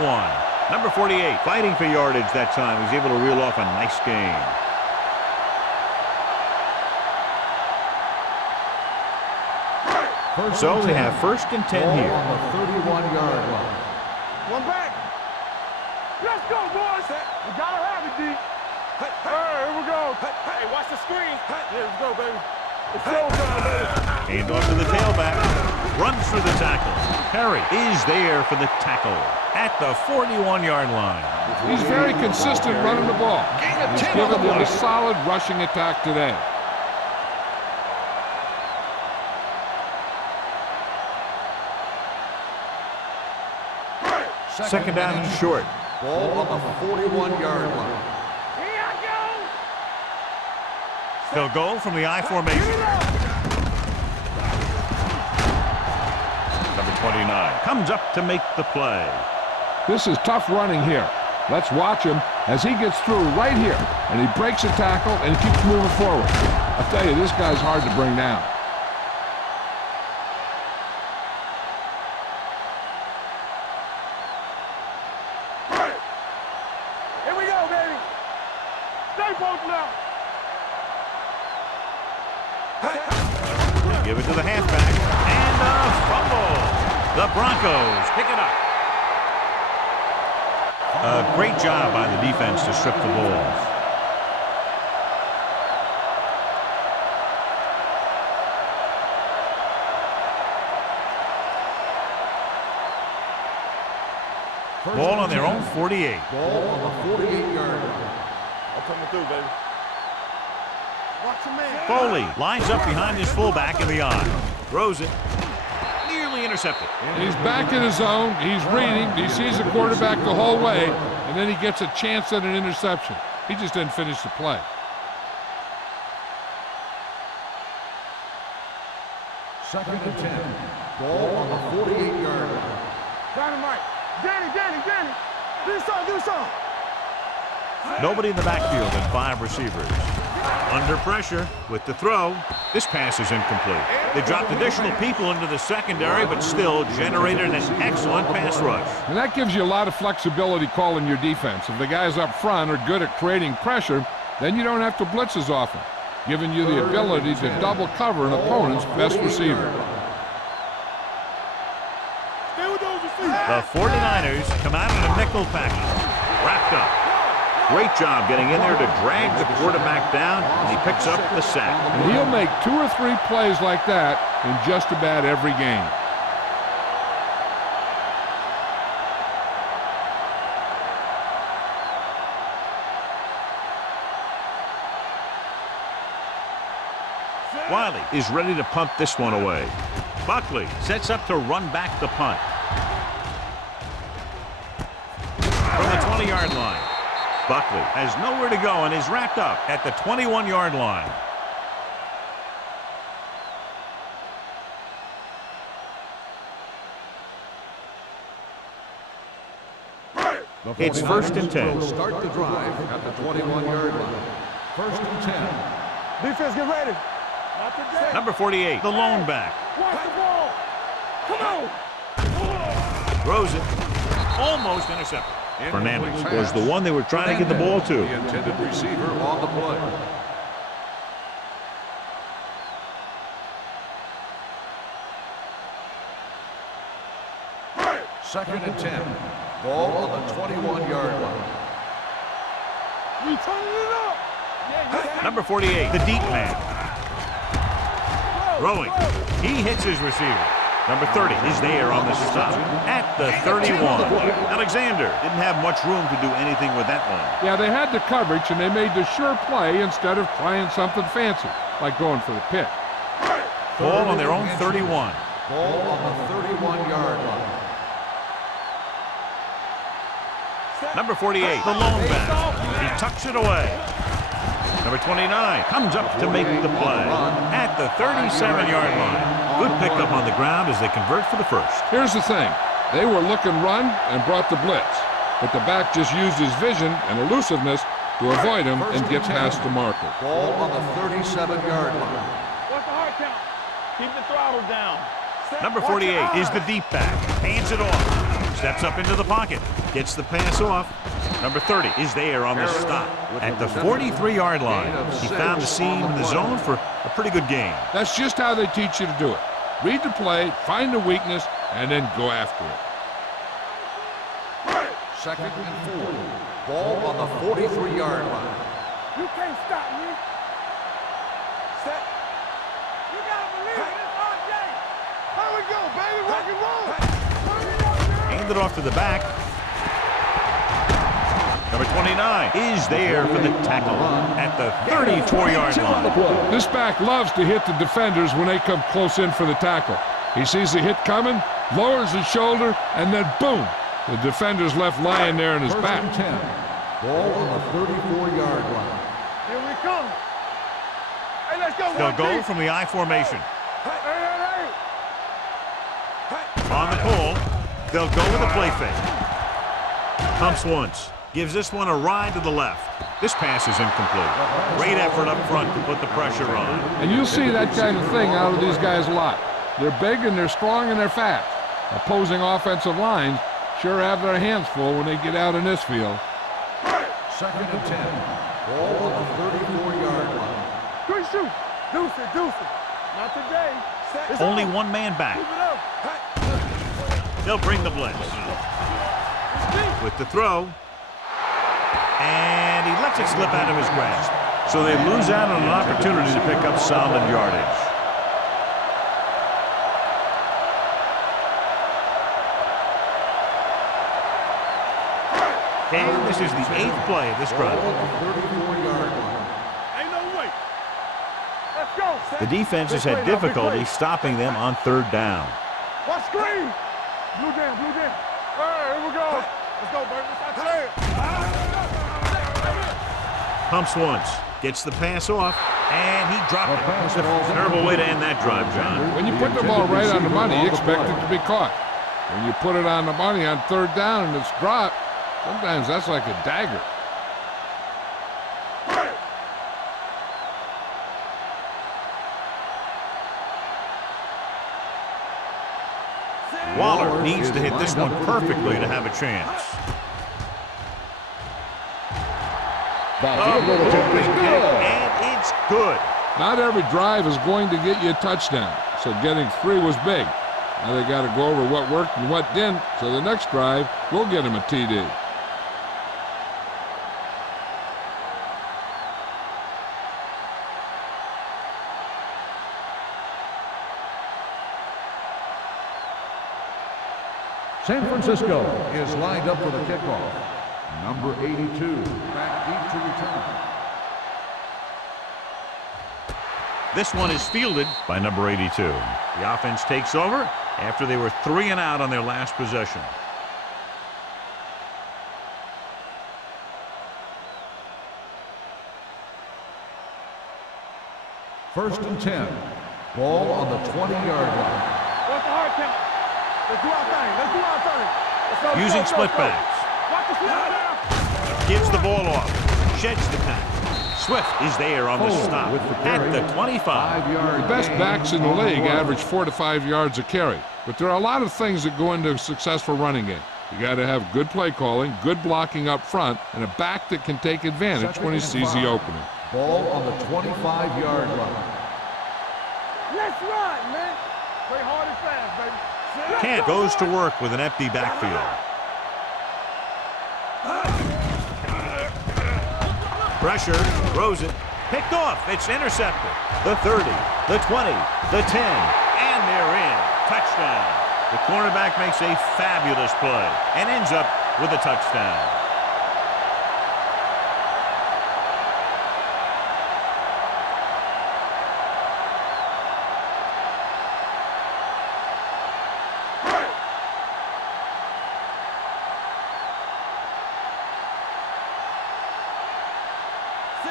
Number 48 fighting for yardage that time. He was able to reel off a nice gain. So they have first and 10 Ball here. on the 31-yard line. One back. Let's go, boys. We gotta have it, D. Here we go. Hey, watch the screen. Here we go, baby. It's showtime, baby. Hand off to the tailback. Runs through the tackle. Perry is there for the tackle at the 41-yard line. He's very consistent running the ball. He's given them a solid rushing attack today. Second down and short. Ball on the 41-yard line. Here I go. They'll go from the I formation. Number 29 comes up to make the play. This is tough running here. Let's watch him as he gets through right here, and he breaks a tackle and keeps moving forward. I'll tell you, this guy's hard to bring down. Here we go, baby. Stay both now. They give it to the halfback. And a fumble. The Broncos pick it up. A great job by the defense to strip the ball. Ball on their own 48. Ball on the 48-yard line. I'm coming through, baby. Watch your man. Foley lines up behind his fullback in the I. Throws it. Nearly intercepted. He's back in his zone. He's reading. He sees the quarterback the whole way, and then he gets a chance at an interception. He just didn't finish the play. Second and 10. Ball on the 48-yard line. Dynamite. Danny. Do something. Nobody in the backfield and 5 receivers. Under pressure with the throw. This pass is incomplete. They dropped additional people into the secondary, but still generated an excellent pass rush. And that gives you a lot of flexibility calling your defense. If the guys up front are good at creating pressure, then you don't have to blitz as often, giving you the ability to double cover an opponent's best receiver. Stay with those receivers. The 49ers come out in a nickel package. Wrapped up. Great job getting in there to drag the quarterback down, and he picks up the sack. And he'll make 2 or 3 plays like that in just about every game. Wiley is ready to punt this one away. Buckley sets up to run back the punt. from the 20-yard line. Buckley has nowhere to go and is wrapped up at the 21-yard line. It's 1st and 10. Will start the drive at the 21-yard line. 1st and 10. Defense, get ready. Not today. Number 48, the lone back. Watch the ball. Come on. Throws it. Almost intercepted. Fernandez was the one they were trying to get the ball to. The intended receiver on the play. Second and 10. Ball on the 21-yard line. We turning it up. Number 48, the deep man. Throwing. He hits his receiver. Number 30 is there on the stop at the 31. Alexander didn't have much room to do anything with that one. Yeah, they had the coverage, and they made the sure play instead of trying something fancy, like going for the pick. Ball on their own 31. Ball on the 31-yard line. Number 48, the lone back. He tucks it away. Number 29 comes up to make the play at the 37-yard line. Good pickup on the ground as they convert for the first. Here's the thing. They were looking run and brought the blitz, but the back just used his vision and elusiveness to avoid him and get past the marker. Ball on the 37-yard line. What's the hard count? Keep the throttle down. Number 48 is the deep back. Hands it off. Steps up into the pocket. Gets the pass off. Number 30 is there on the stop at the 43-yard line. He found the seam in the zone for a pretty good gain. That's just how they teach you to do it. Read the play, find the weakness, and then go after it. Second and 4. Ball on the 43-yard line. You can't stop me. Set. You gotta believe in this RJ. Here we go, baby. Rock and roll. Handed off to the back. Number 29 is there for the tackle at the 34-yard line. This back loves to hit the defenders when they come close in for the tackle. He sees the hit coming, lowers his shoulder, and then boom, the defender's left lying there in his back. First and 10. Ball on the 34-yard line. Here we come. Hey, let's go. They'll go from the I formation. Hey. On the pull, they'll go with a play fake. Pumps once. Gives this one a ride to the left. This pass is incomplete. Great effort up front to put the pressure on. And you'll see that kind of thing out of these guys a lot. They're big and they're strong and they're fast. Opposing offensive lines sure have their hands full when they get out in this field. Second and 10. Ball on the 34-yard line. Good shoot. Deuce it. Not today. It's Only on. one man back. Keep it up. They'll bring the blitz. With the throw. And he lets it slip out of his grasp. So they lose out on an opportunity to pick up solid yardage. And this is the 8th play of this drive. Ball on the 34-yard line. Ain't no way. Let's go. The defense has had difficulty stopping them on 3rd down. Watch screen. Blue jam. All right, here we go. Let's go, baby. Let's play it. Pumps once, gets the pass off, and he dropped it. It's a terrible way to end that drive, John. When you put the ball right on the money, you expect it to be caught. When you put it on the money on 3rd down and it's dropped, sometimes that's like a dagger. Waller needs to hit this one perfectly to have a chance. And it's good. Not every drive is going to get you a touchdown, so getting 3 was big. Now they got to go over what worked and what didn't, so the next drive will get him a TD. San Francisco is lined up for the kickoff. Number 82, back deep to return. This one is fielded by number 82. The offense takes over after they were 3 and out on their last possession. First and 10. Ball on the 20-yard line. What's the hard count? Let's do our thing. Let's do our thing. Let's go, Using go, split go, go. backs. Watch the snap now. Gives the ball off. Sheds the pass. Swift is there on the stop at the 25. The best backs in the league average 4 to 5 yards a carry. But there are a lot of things that go into a successful running game. You got to have good play calling, good blocking up front, and a back that can take advantage when he sees the opening. Ball on the 25-yard line. Let's run, man. Play hard and fast, baby. Kent goes to work with an empty backfield. Pressure, throws it, picked off, it's intercepted. The 30, the 20, the 10, and they're in. Touchdown. The cornerback makes a fabulous play and ends up with a touchdown.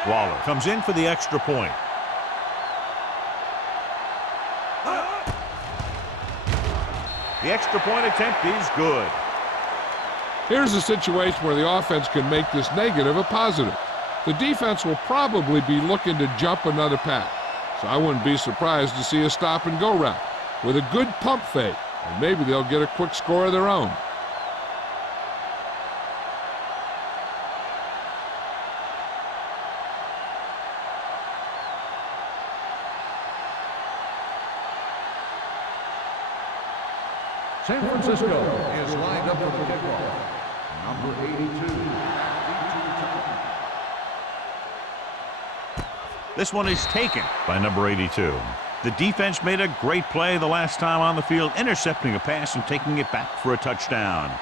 Waller comes in for the extra point. The extra point attempt is good. Here's a situation where the offense can make this negative a positive. The defense will probably be looking to jump another pass, so I wouldn't be surprised to see a stop-and-go route with a good pump fake, and maybe they'll get a quick score of their own. San Francisco is lined up for the kickoff. Number 82. This one is taken by number 82. The defense made a great play the last time on the field, intercepting a pass and taking it back for a touchdown.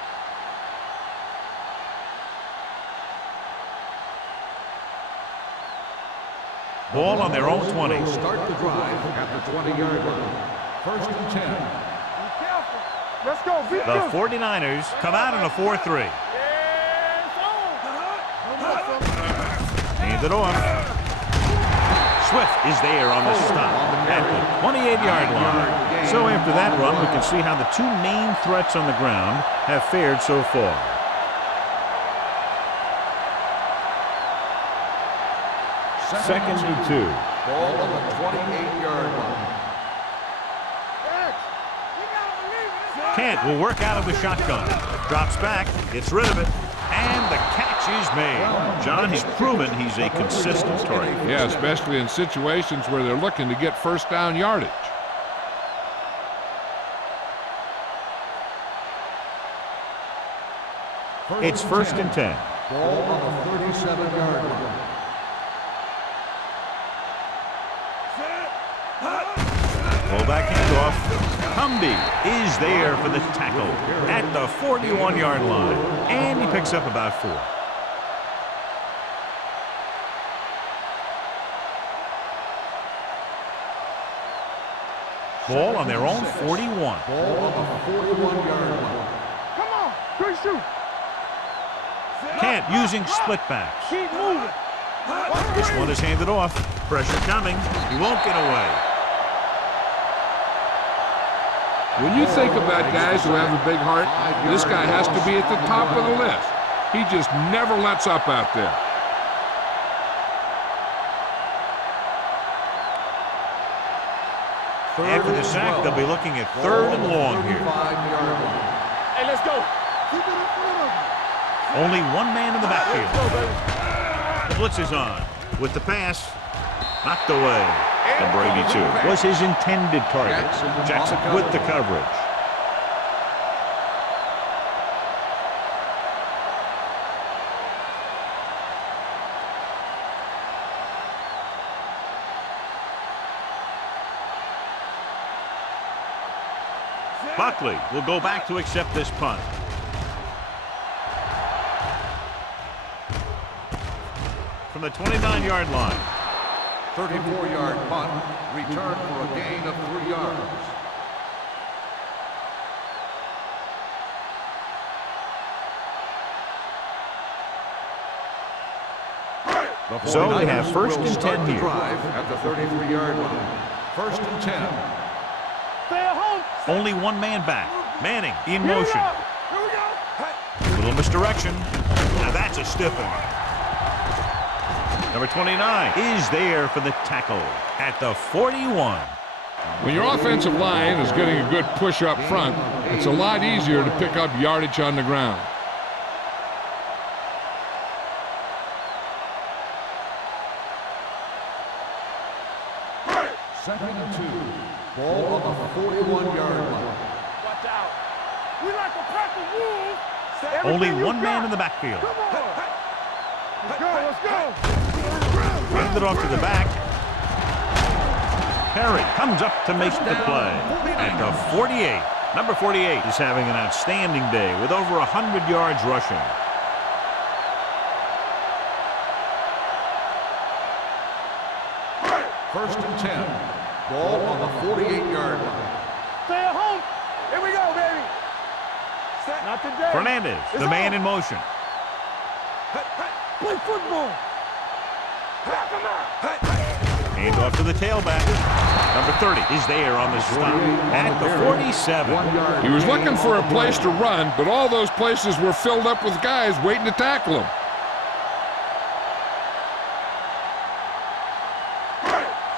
Ball on their own 20. Start the drive at the 20-yard line. First and 10. Let's go. The 49ers come out in a 4-3. Hand it off. Swift is there on the stop at the 28-yard line. So after that run, we can see how the two main threats on the ground have fared so far. Second and 2. Ball on the 28-yard line. Kent will work out of the shotgun. Drops back, gets rid of it, and the catch is made. John has proven he's a consistent target. Yeah, especially in situations where they're looking to get first down yardage. It's first and 10. Ball on the 37-yard line. Fullback handoff. Humby is there for the tackle at the 41-yard line, and he picks up about 4. Ball on their own 41. Ball on the 41-yard line. Come on, good shoot. Kent using split backs. Keep moving. This one is handed off. Pressure coming. He won't get away. When you think about guys who have a big heart, this guy has to be at the top of the list. He just never lets up out there. After the sack, they'll be looking at 3rd and long here. Hey, let's go. Keep it in front of him. Only one man in the backfield. The blitz is on. With the pass, knocked away. Number 82 was his intended target. Jackson with the coverage. Buckley will go back to accept this punt. From the 29-yard line. 34-yard punt, return for a gain of 3 yards. So they have first and 10 here. Drive at the 33-yard line. First and 10. Stay at home. Only one man back. Manning in motion. Here we go. Little misdirection. Now that's a stiff one. Number 29 is there for the tackle at the 41. When your offensive line is getting a good push up front, it's a lot easier to pick up yardage on the ground. Second and 2. Ball on the 41-yard line. Watch out. We like a pack of wolves. Only Everything you one man got. in the backfield. Come on. Let's go. Let's go. Runs it off to the back. Perry comes up to make the play at the 48. Number 48 is having an outstanding day with over 100 yards rushing. First and 10. Ball on the 48-yard line. Stay at home. Here we go, baby. Not today. Fernandez, the man in motion. Play football. Back him out. Hand off to the tailback. Number 30 is there on the stop at the 47. He was looking for a place to run, but all those places were filled up with guys waiting to tackle him.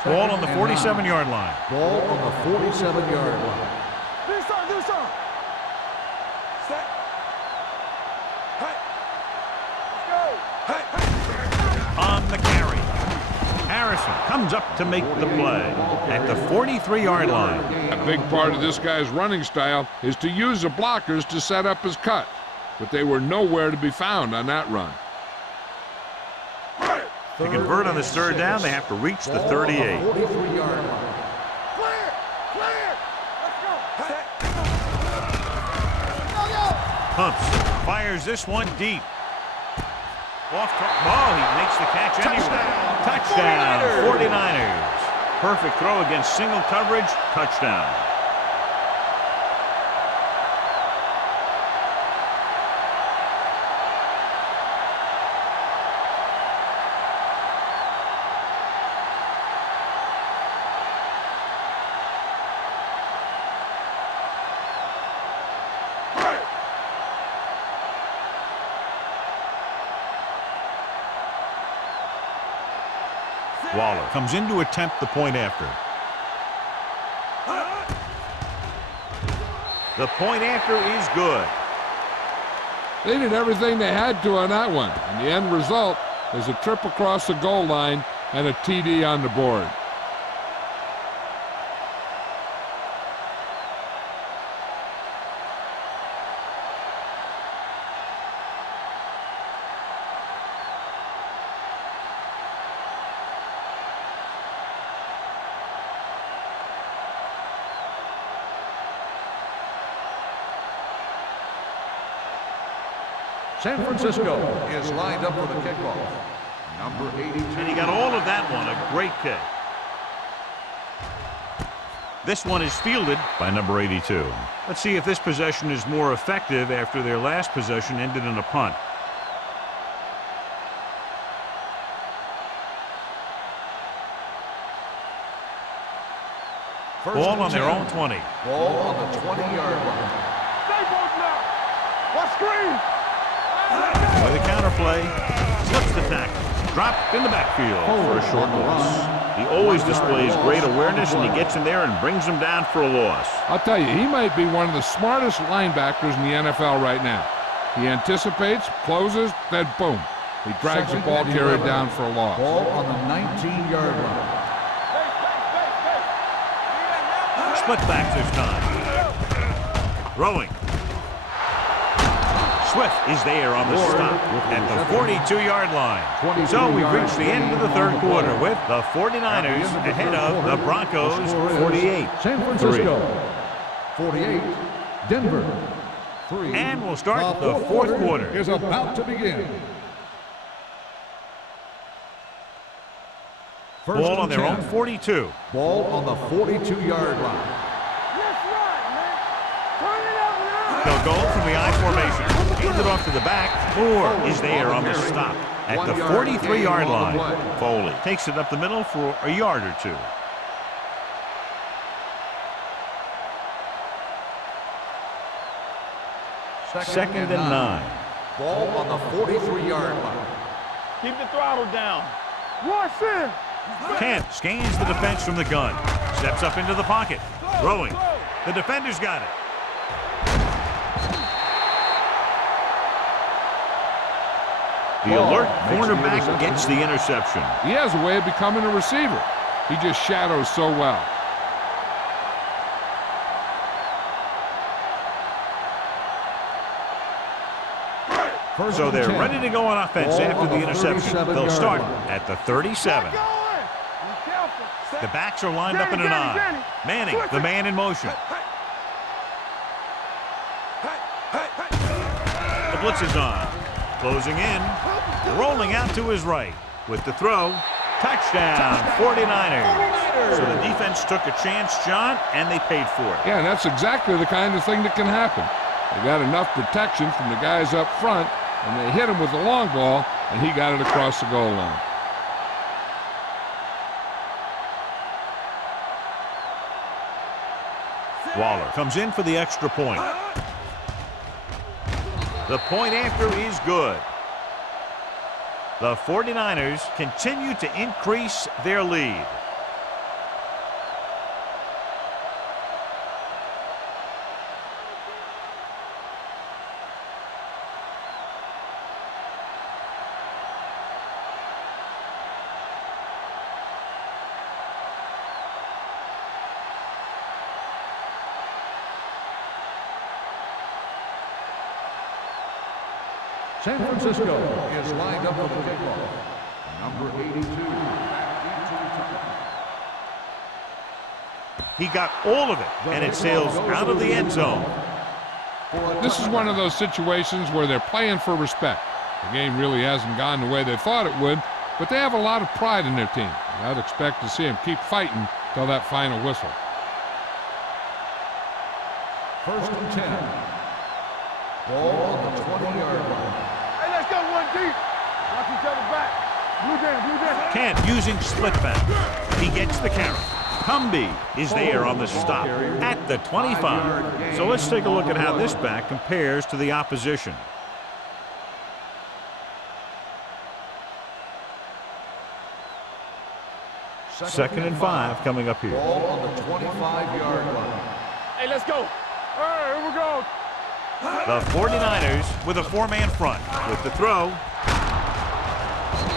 Ball on the 47-yard line. Ball on the 47-yard line. Do some. Set. Let's go. On the carry. Harrison comes up to make the play at the 43-yard line. A big part of this guy's running style is to use the blockers to set up his cut, but they were nowhere to be found on that run. To convert on this third down, they have to reach the 38. 43-yard line. Clear. Let's go. Set. Pumps. Fires this one deep. Off to, he makes the catch anyway. Touchdown, 49ers. Perfect throw against single coverage. Touchdown. Waller comes in to attempt the point after. The point after is good. They did everything they had to on that one, and the end result is a trip across the goal line and a TD on the board. San Francisco is lined up for the kickoff. Number 82. And he got all of that one, a great kick. This one is fielded by number 82. Let's see if this possession is more effective after their last possession ended in a punt. Ball on their own 20. Ball on the 20-yard line. Stay both now. Watch screen. By the counterplay, slips the tackle. Dropped in the backfield for a short loss. He always displays great awareness, and he gets in there and brings him down for a loss. I'll tell you, he might be one of the smartest linebackers in the NFL right now. He anticipates, closes, then boom. He drags the ball carrier down for a loss. Ball on the 19-yard line. Split back this time. Throwing. Swift is there on the stop at the 42-yard line. So we've reached the end of the third quarter with the 49ers ahead of the Broncos 48. San Francisco 48, Denver 3. And we'll start the fourth quarter. Is about to begin. Ball on their own 42. Ball on the 42-yard line. Let's run, man. Turn it up now. They'll go from the I formation. Hand it off to the back. Moore is there on the stop at the 43-yard line. Foley takes it up the middle for a yard or two. Second and 9. Ball on the 43-yard line. Keep the throttle down. Watch in. Kent scans the defense from the gun. Steps up into the pocket. Throwing. The defender's got it. The alert cornerback gets the interception. He has a way of becoming a receiver. He just shadows so well. So they're ready to go on offense after the interception. They'll start at the 37. The backs are lined up in an I. Manning, the man in motion. The blitz is on. Closing in. Rolling out to his right. With the throw. Touchdown, 49ers. So the defense took a chance, John, and they paid for it. Yeah, and that's exactly the kind of thing that can happen. They got enough protection from the guys up front, and they hit him with the long ball, and he got it across the goal line. Waller comes in for the extra point. The point after is good. The 49ers continue to increase their lead. San Francisco is lined up for the kickoff. Number 82. He got all of it, and it sails out of the end zone. This is one of those situations where they're playing for respect. The game really hasn't gone the way they thought it would, but they have a lot of pride in their team. I'd expect to see them keep fighting till that final whistle. First and 10. Ball on the 20-yard line. Hey, let's go one deep. Watch each other back. Blue down. Kent using split back. He gets the carry. Cumby is there on the stop at the 25. So let's take a look at how this back compares to the opposition. Second and 5 coming up here. Ball on the 25-yard line. Hey, let's go. All right, here we go. The 49ers with a four-man front. With the throw.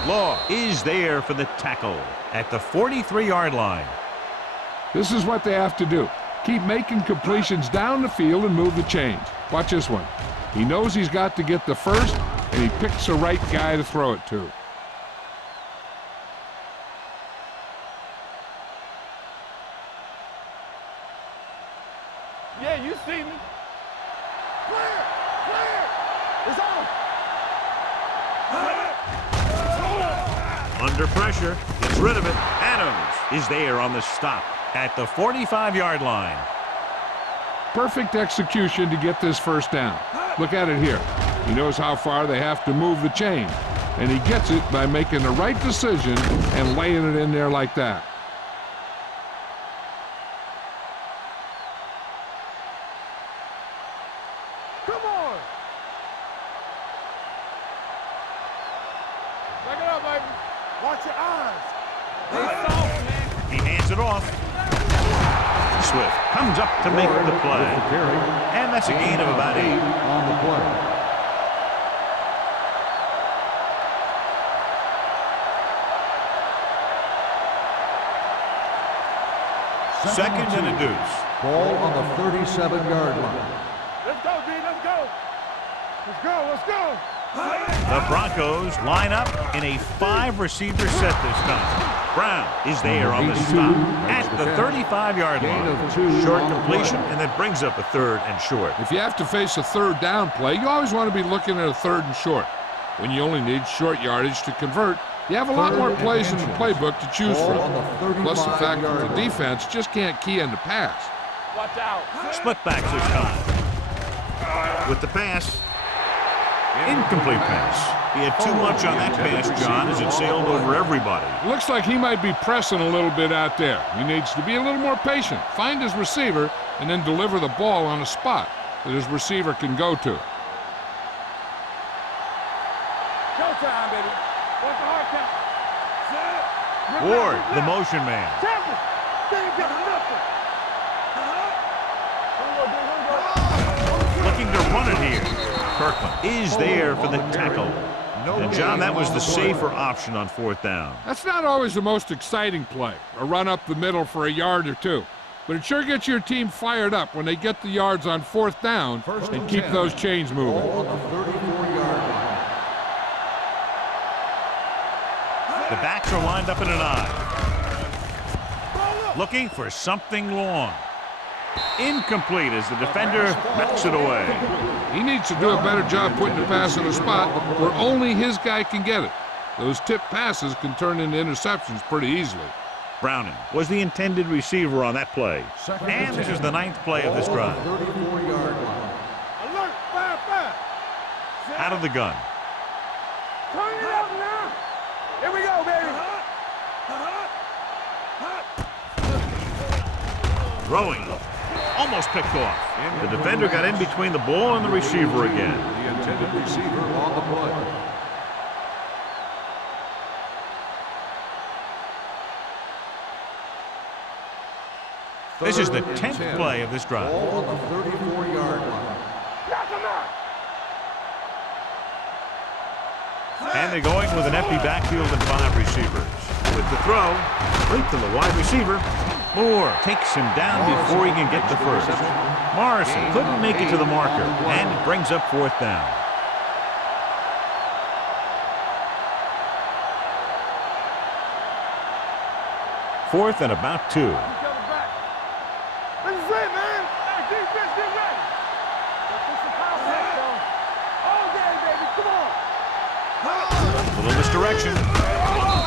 Law is there for the tackle at the 43-yard line. This is what they have to do. Keep making completions down the field and move the chains. Watch this one. He knows he's got to get the first, and he picks the right guy to throw it to. Yeah, you see me. Clear! It's on! Under pressure, gets rid of it. Adams is there on the stop at the 45-yard line. Perfect execution to get this first down. Look at it here. He knows how far they have to move the chain, and he gets it by making the right decision and laying it in there like that. Come on! Back it up, baby. Watch your eyes. They soft, man. He hands it off. Swift comes up to make the play. And that's a gain of about 8. On the play. Second and a deuce. Ball on the 37-yard line. Let's go, D. Let's go. Let's go. The Broncos line up in a 5-receiver set this time. Brown is there on the stop at the 35-yard line. Short completion, and that brings up a 3rd and short. If you have to face a third down play, you always want to be looking at a 3rd and short. When you only need short yardage to convert, you have a lot more plays in the playbook to choose from. Plus the fact that the defense just can't key in the pass. Watch out. Split backs this time. With the pass. Incomplete pass. He had too much on that pass, John, as it sailed over everybody. Looks like he might be pressing a little bit out there. He needs to be a little more patient, find his receiver, and then deliver the ball on a spot that his receiver can go to. Showtime, baby. What's the hard count? Ward, the motion man. Looking to run it here. Kirkland is there for the tackle. And John, that was the safer option on 4th down. That's not always the most exciting play, a run up the middle for a yard or two. But it sure gets your team fired up when they get the yards on 4th down and keep those chains moving. The backs are lined up in an I. Looking for something long. Incomplete as the defender knocks it away. He needs to do a better job putting the pass in a spot where only his guy can get it. Those tip passes can turn into interceptions pretty easily. Browning was the intended receiver on that play. And this is the 9th play of this drive. Alert, 5-5. Out of the gun. Turn it up now. Here we go, baby. Throwing. Almost picked off. The defender got in between the ball and the receiver again. The intended receiver on the play. This is the 10th play of this drive. Ball on the 34-yard line. Knock him out. And they're going with an empty backfield and 5 receivers. With the throw, right to the wide receiver. Moore takes him down before he can get the first. Morrison couldn't make it to the marker, and it brings up 4th down. Fourth and about 2. This is it, man. Hey, defense, get ready. This is power play, though. All day, baby. Come on. Little misdirection.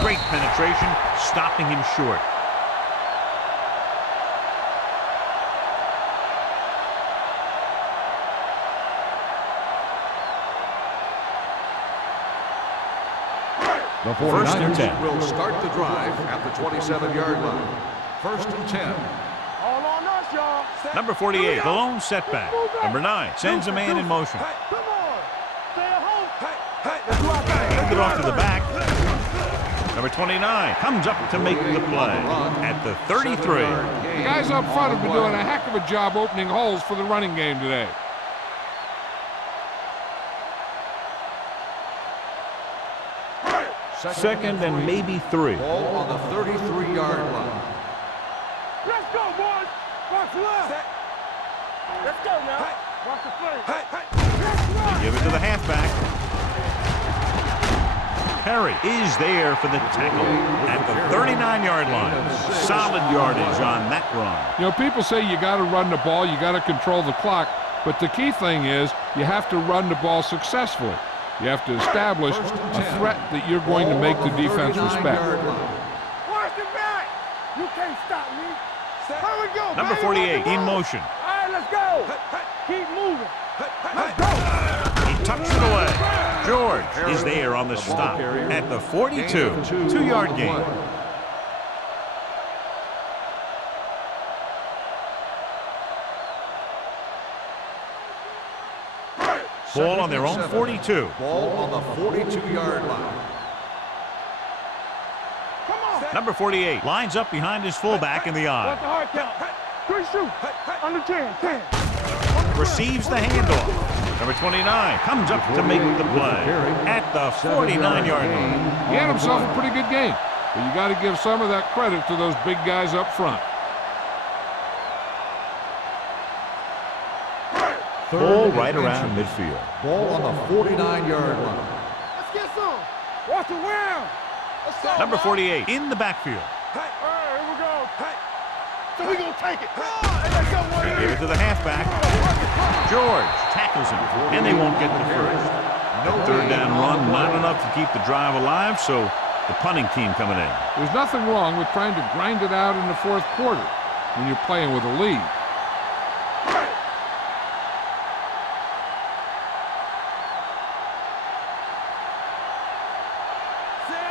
Great penetration, stopping him short. The 49ers will start the drive at the 27-yard line. 1st and 10. All on us, y'all. Number 48, the lone setback. Number 9 sends a man in motion. Come on. Stay at home. Let's do our thing. Hand it off to the back. Number 29 comes up to make the play at the 33. The guys up front have been doing a heck of a job opening holes for the running game today. Second and maybe 3. Ball on the 33-yard line. Let's go, boys. Watch left. Let's go now. Watch the play. Let's run. Give it to the halfback. Perry is there for the tackle at the 39-yard line. Solid yardage on that run. You know, people say you got to run the ball, you got to control the clock, but the key thing is you have to run the ball successfully. You have to establish a threat that you're going to make the defense respect. Watch the back. You can't stop me. Here we go, Number 48 in motion. All right, let's go. Keep moving. Let's go. He tucks it away. George is there on the stop at the 42. 2-yard gain. Ball on their own 42. Ball on the 42-yard line. Come on. Number 48 lines up behind his fullback in the What's the eye. hard count? 3 shoot. Under 10. 10. Receives the handoff. Number 29 comes up to make the play at the 49-yard line. He had himself a pretty good game, but you got to give some of that credit to those big guys up front. Ball right around midfield. Ball on the 49-yard line. Let's get some. Watch the round. Let's go. Number 48 in the backfield. All right, here we go. So we gonna take it. Let's go, They give it to the halfback. George tackles him, and they won't get the first. The 3rd down run, not enough to keep the drive alive, so the punting team coming in. There's nothing wrong with trying to grind it out in the 4th quarter when you're playing with a lead.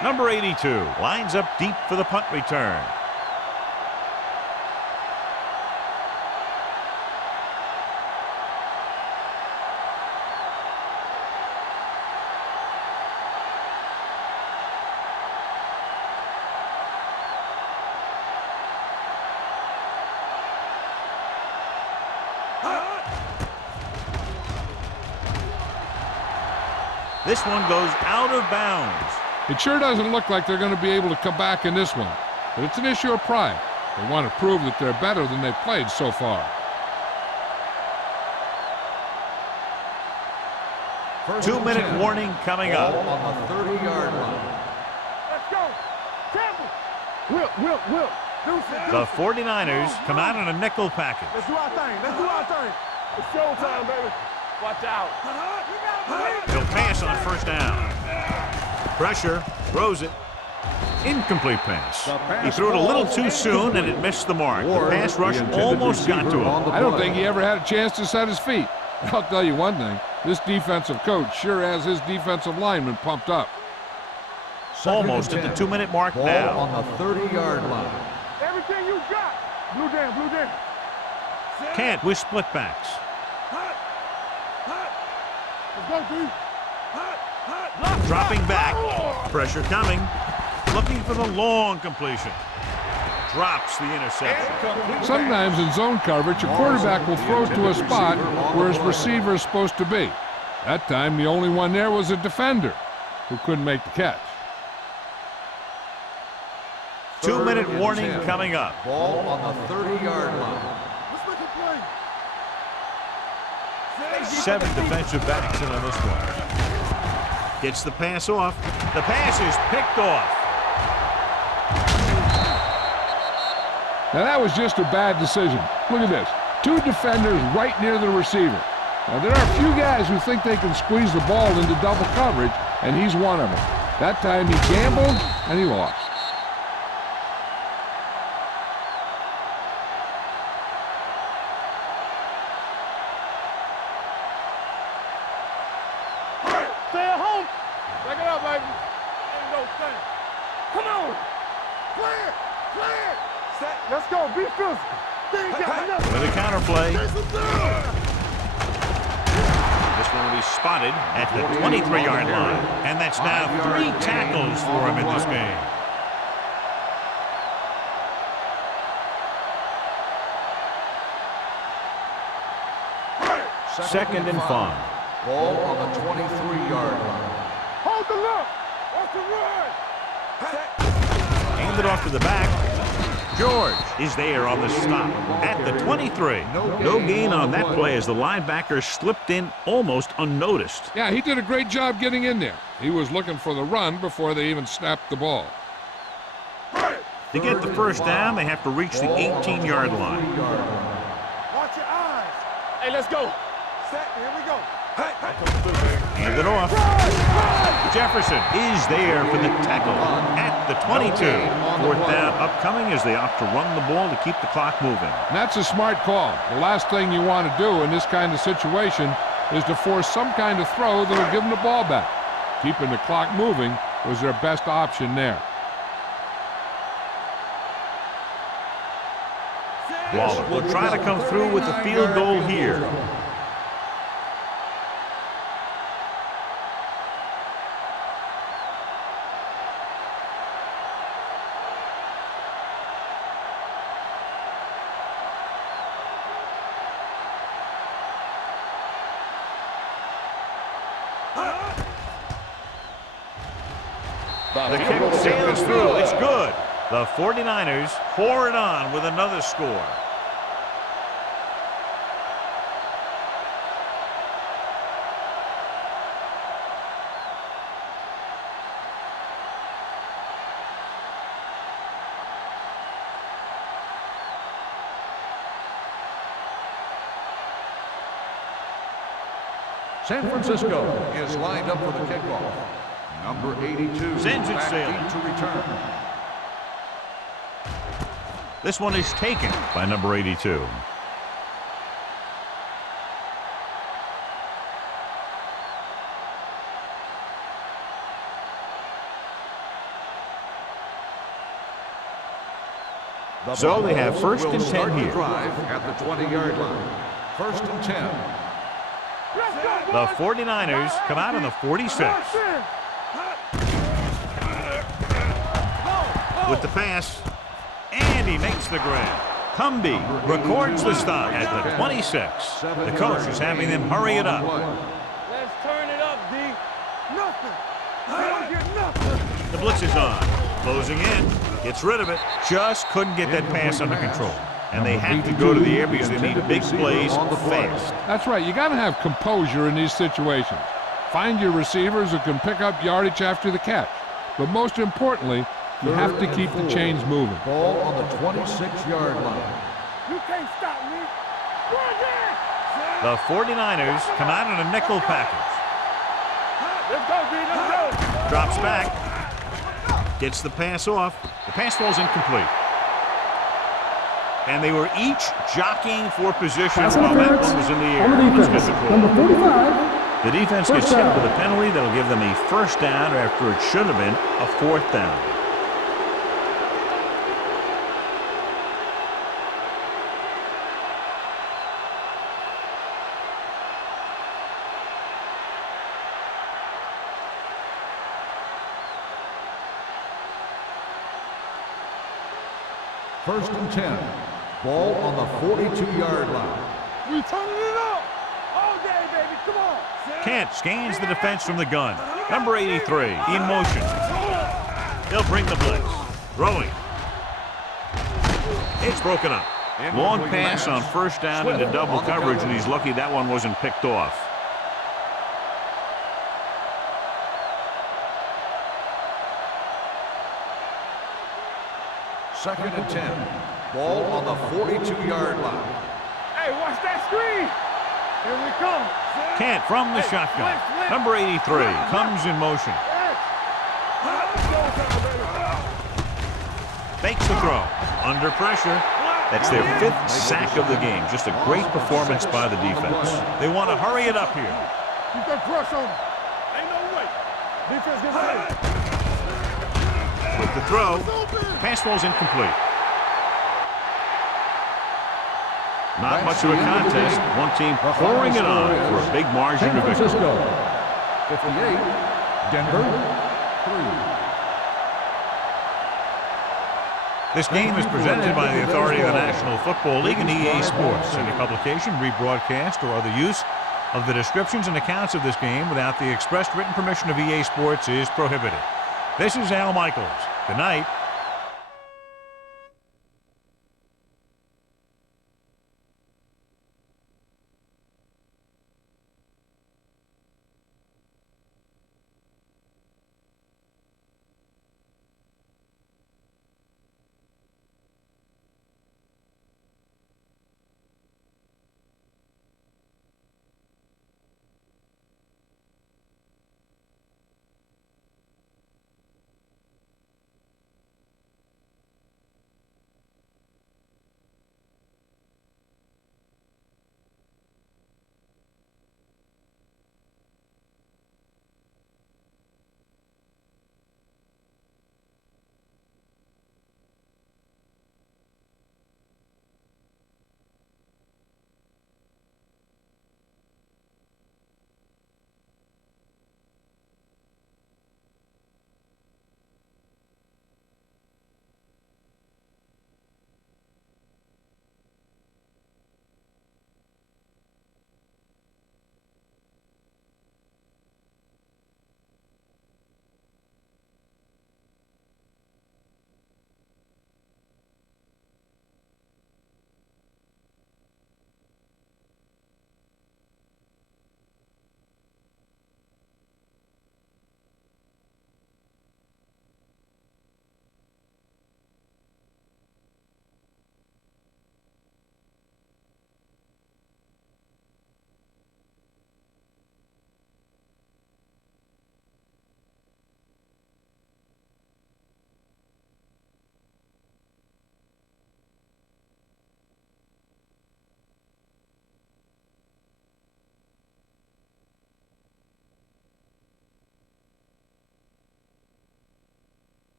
Number 82 lines up deep for the punt return. This one goes out of bounds. It sure doesn't look like they're going to be able to come back in this one, but it's an issue of pride. They want to prove that they're better than they've played so far. First 2-minute warning coming up. On the 30-yard line. Let's go. Temple. Whip. The 49ers come out in a nickel package. Let's do our thing. It's showtime, baby. Watch out. He'll pass on first down. Pressure, throws it. Incomplete pass. He threw it a little too soon and it missed the mark. The pass rush almost got to him. I don't think he ever had a chance to set his feet. I'll tell you one thing, this defensive coach sure has his defensive lineman pumped up. Almost at the 2-minute mark now. On the 30-yard line. Everything you got. Blue down. Can't with split backs. Let's go, D. Dropping back. Pressure coming. Looking for the long completion. Drops the interception. Sometimes in zone coverage, a quarterback will throw to a spot where his receiver is supposed to be. That time, the only one there was a defender who couldn't make the catch. 2-minute warning coming up. Ball on the 30-yard line. Let's make a play. 7 defensive backs in on this one. Gets the pass off. The pass is picked off. Now that was just a bad decision. Look at this. 2 defenders right near the receiver. Now there are a few guys who think they can squeeze the ball into double coverage, and he's one of them. That time he gambled, and he lost. Stay at home. Back it up, baby. Ain't no thing. Come on. Clear. Set. Let's go. Be physical. They ain't got nothing. With a counterplay. Chase them down. This one will be spotted at the 23-yard line. And that's now 3 tackles for him in this game. Second and 5. Ball on the 23-yard line. Hold the look. What's the run? Hand it off to the back. George is there on the stop at the 23. No gain on that play as the linebacker slipped in almost unnoticed. Yeah, he did a great job getting in there. He was looking for the run before they even snapped the ball. To get the first down, they have to reach the 18-yard line. Watch your eyes. Hey, let's go. Set. Here we go. Hand it off. Jefferson is there for the tackle at the 22. 4th down upcoming as they opt to run the ball to keep the clock moving. And that's a smart call. The last thing you want to do in this kind of situation is to force some kind of throw that will give them the ball back. Keeping the clock moving was their best option there. Waller will try to come through with the field goal here. The kick sails through. It's good. The 49ers pour it on with another score. San Francisco is lined up for the kickoff. Number 82 Sends it back sailing. deep to return. This one is taken by number 82. So they have first and 10 start the here. drive at the 20-yard line. First and 10. The 49ers come out on the 46. With the pass, and he makes the grab. Cumby records the stop at the 26. The coach is having them hurry it up. Let's turn it up, D. Nothing. I don't get nothing. The blitz is on. Closing in. Gets rid of it. Just couldn't get that pass under control. And they have to go to the air because they need big plays fast. That's right. You got to have composure in these situations. Find your receivers who can pick up yardage after the catch. But most importantly, you have to keep the chains moving. Ball on the 26-yard line. You can't stop me. Run there. The 49ers come out in a nickel package. Let's go, D. Let's go. Drops back. Gets the pass off. The pass falls incomplete. And they were each jockeying for position while that one was in the air. Let's get the call. Number 45. The defense gets hit with a penalty that'll give them a first down after it should have been a fourth down. First and 10. Ball on the 42-yard line. We turning it up. All day, baby. Come on. Kent scans the defense from the gun. Number 83 in motion. They'll bring the blitz. Throwing. It's broken up. Long pass on first down into double coverage, and he's lucky that one wasn't picked off. Second and 10. Ball on the 42-yard line. Hey, watch that screen. Here we come. Kent from the shotgun. Number 83 comes in motion. Fakes the throw. Under pressure. That's their 5th sack of the game. Just a great performance by the defense. They want to hurry it up here. Keep that pressure on. Ain't no way. Defense gets ready. With the throw, pass falls incomplete. Not much of a contest. One team pouring it on for a big margin of victory. 58. Denver 3. This game is presented by the authority of the National Football League and EA Sports. Any publication, rebroadcast, or other use of the descriptions and accounts of this game without the expressed written permission of EA Sports is prohibited. This is Al Michaels. Good night.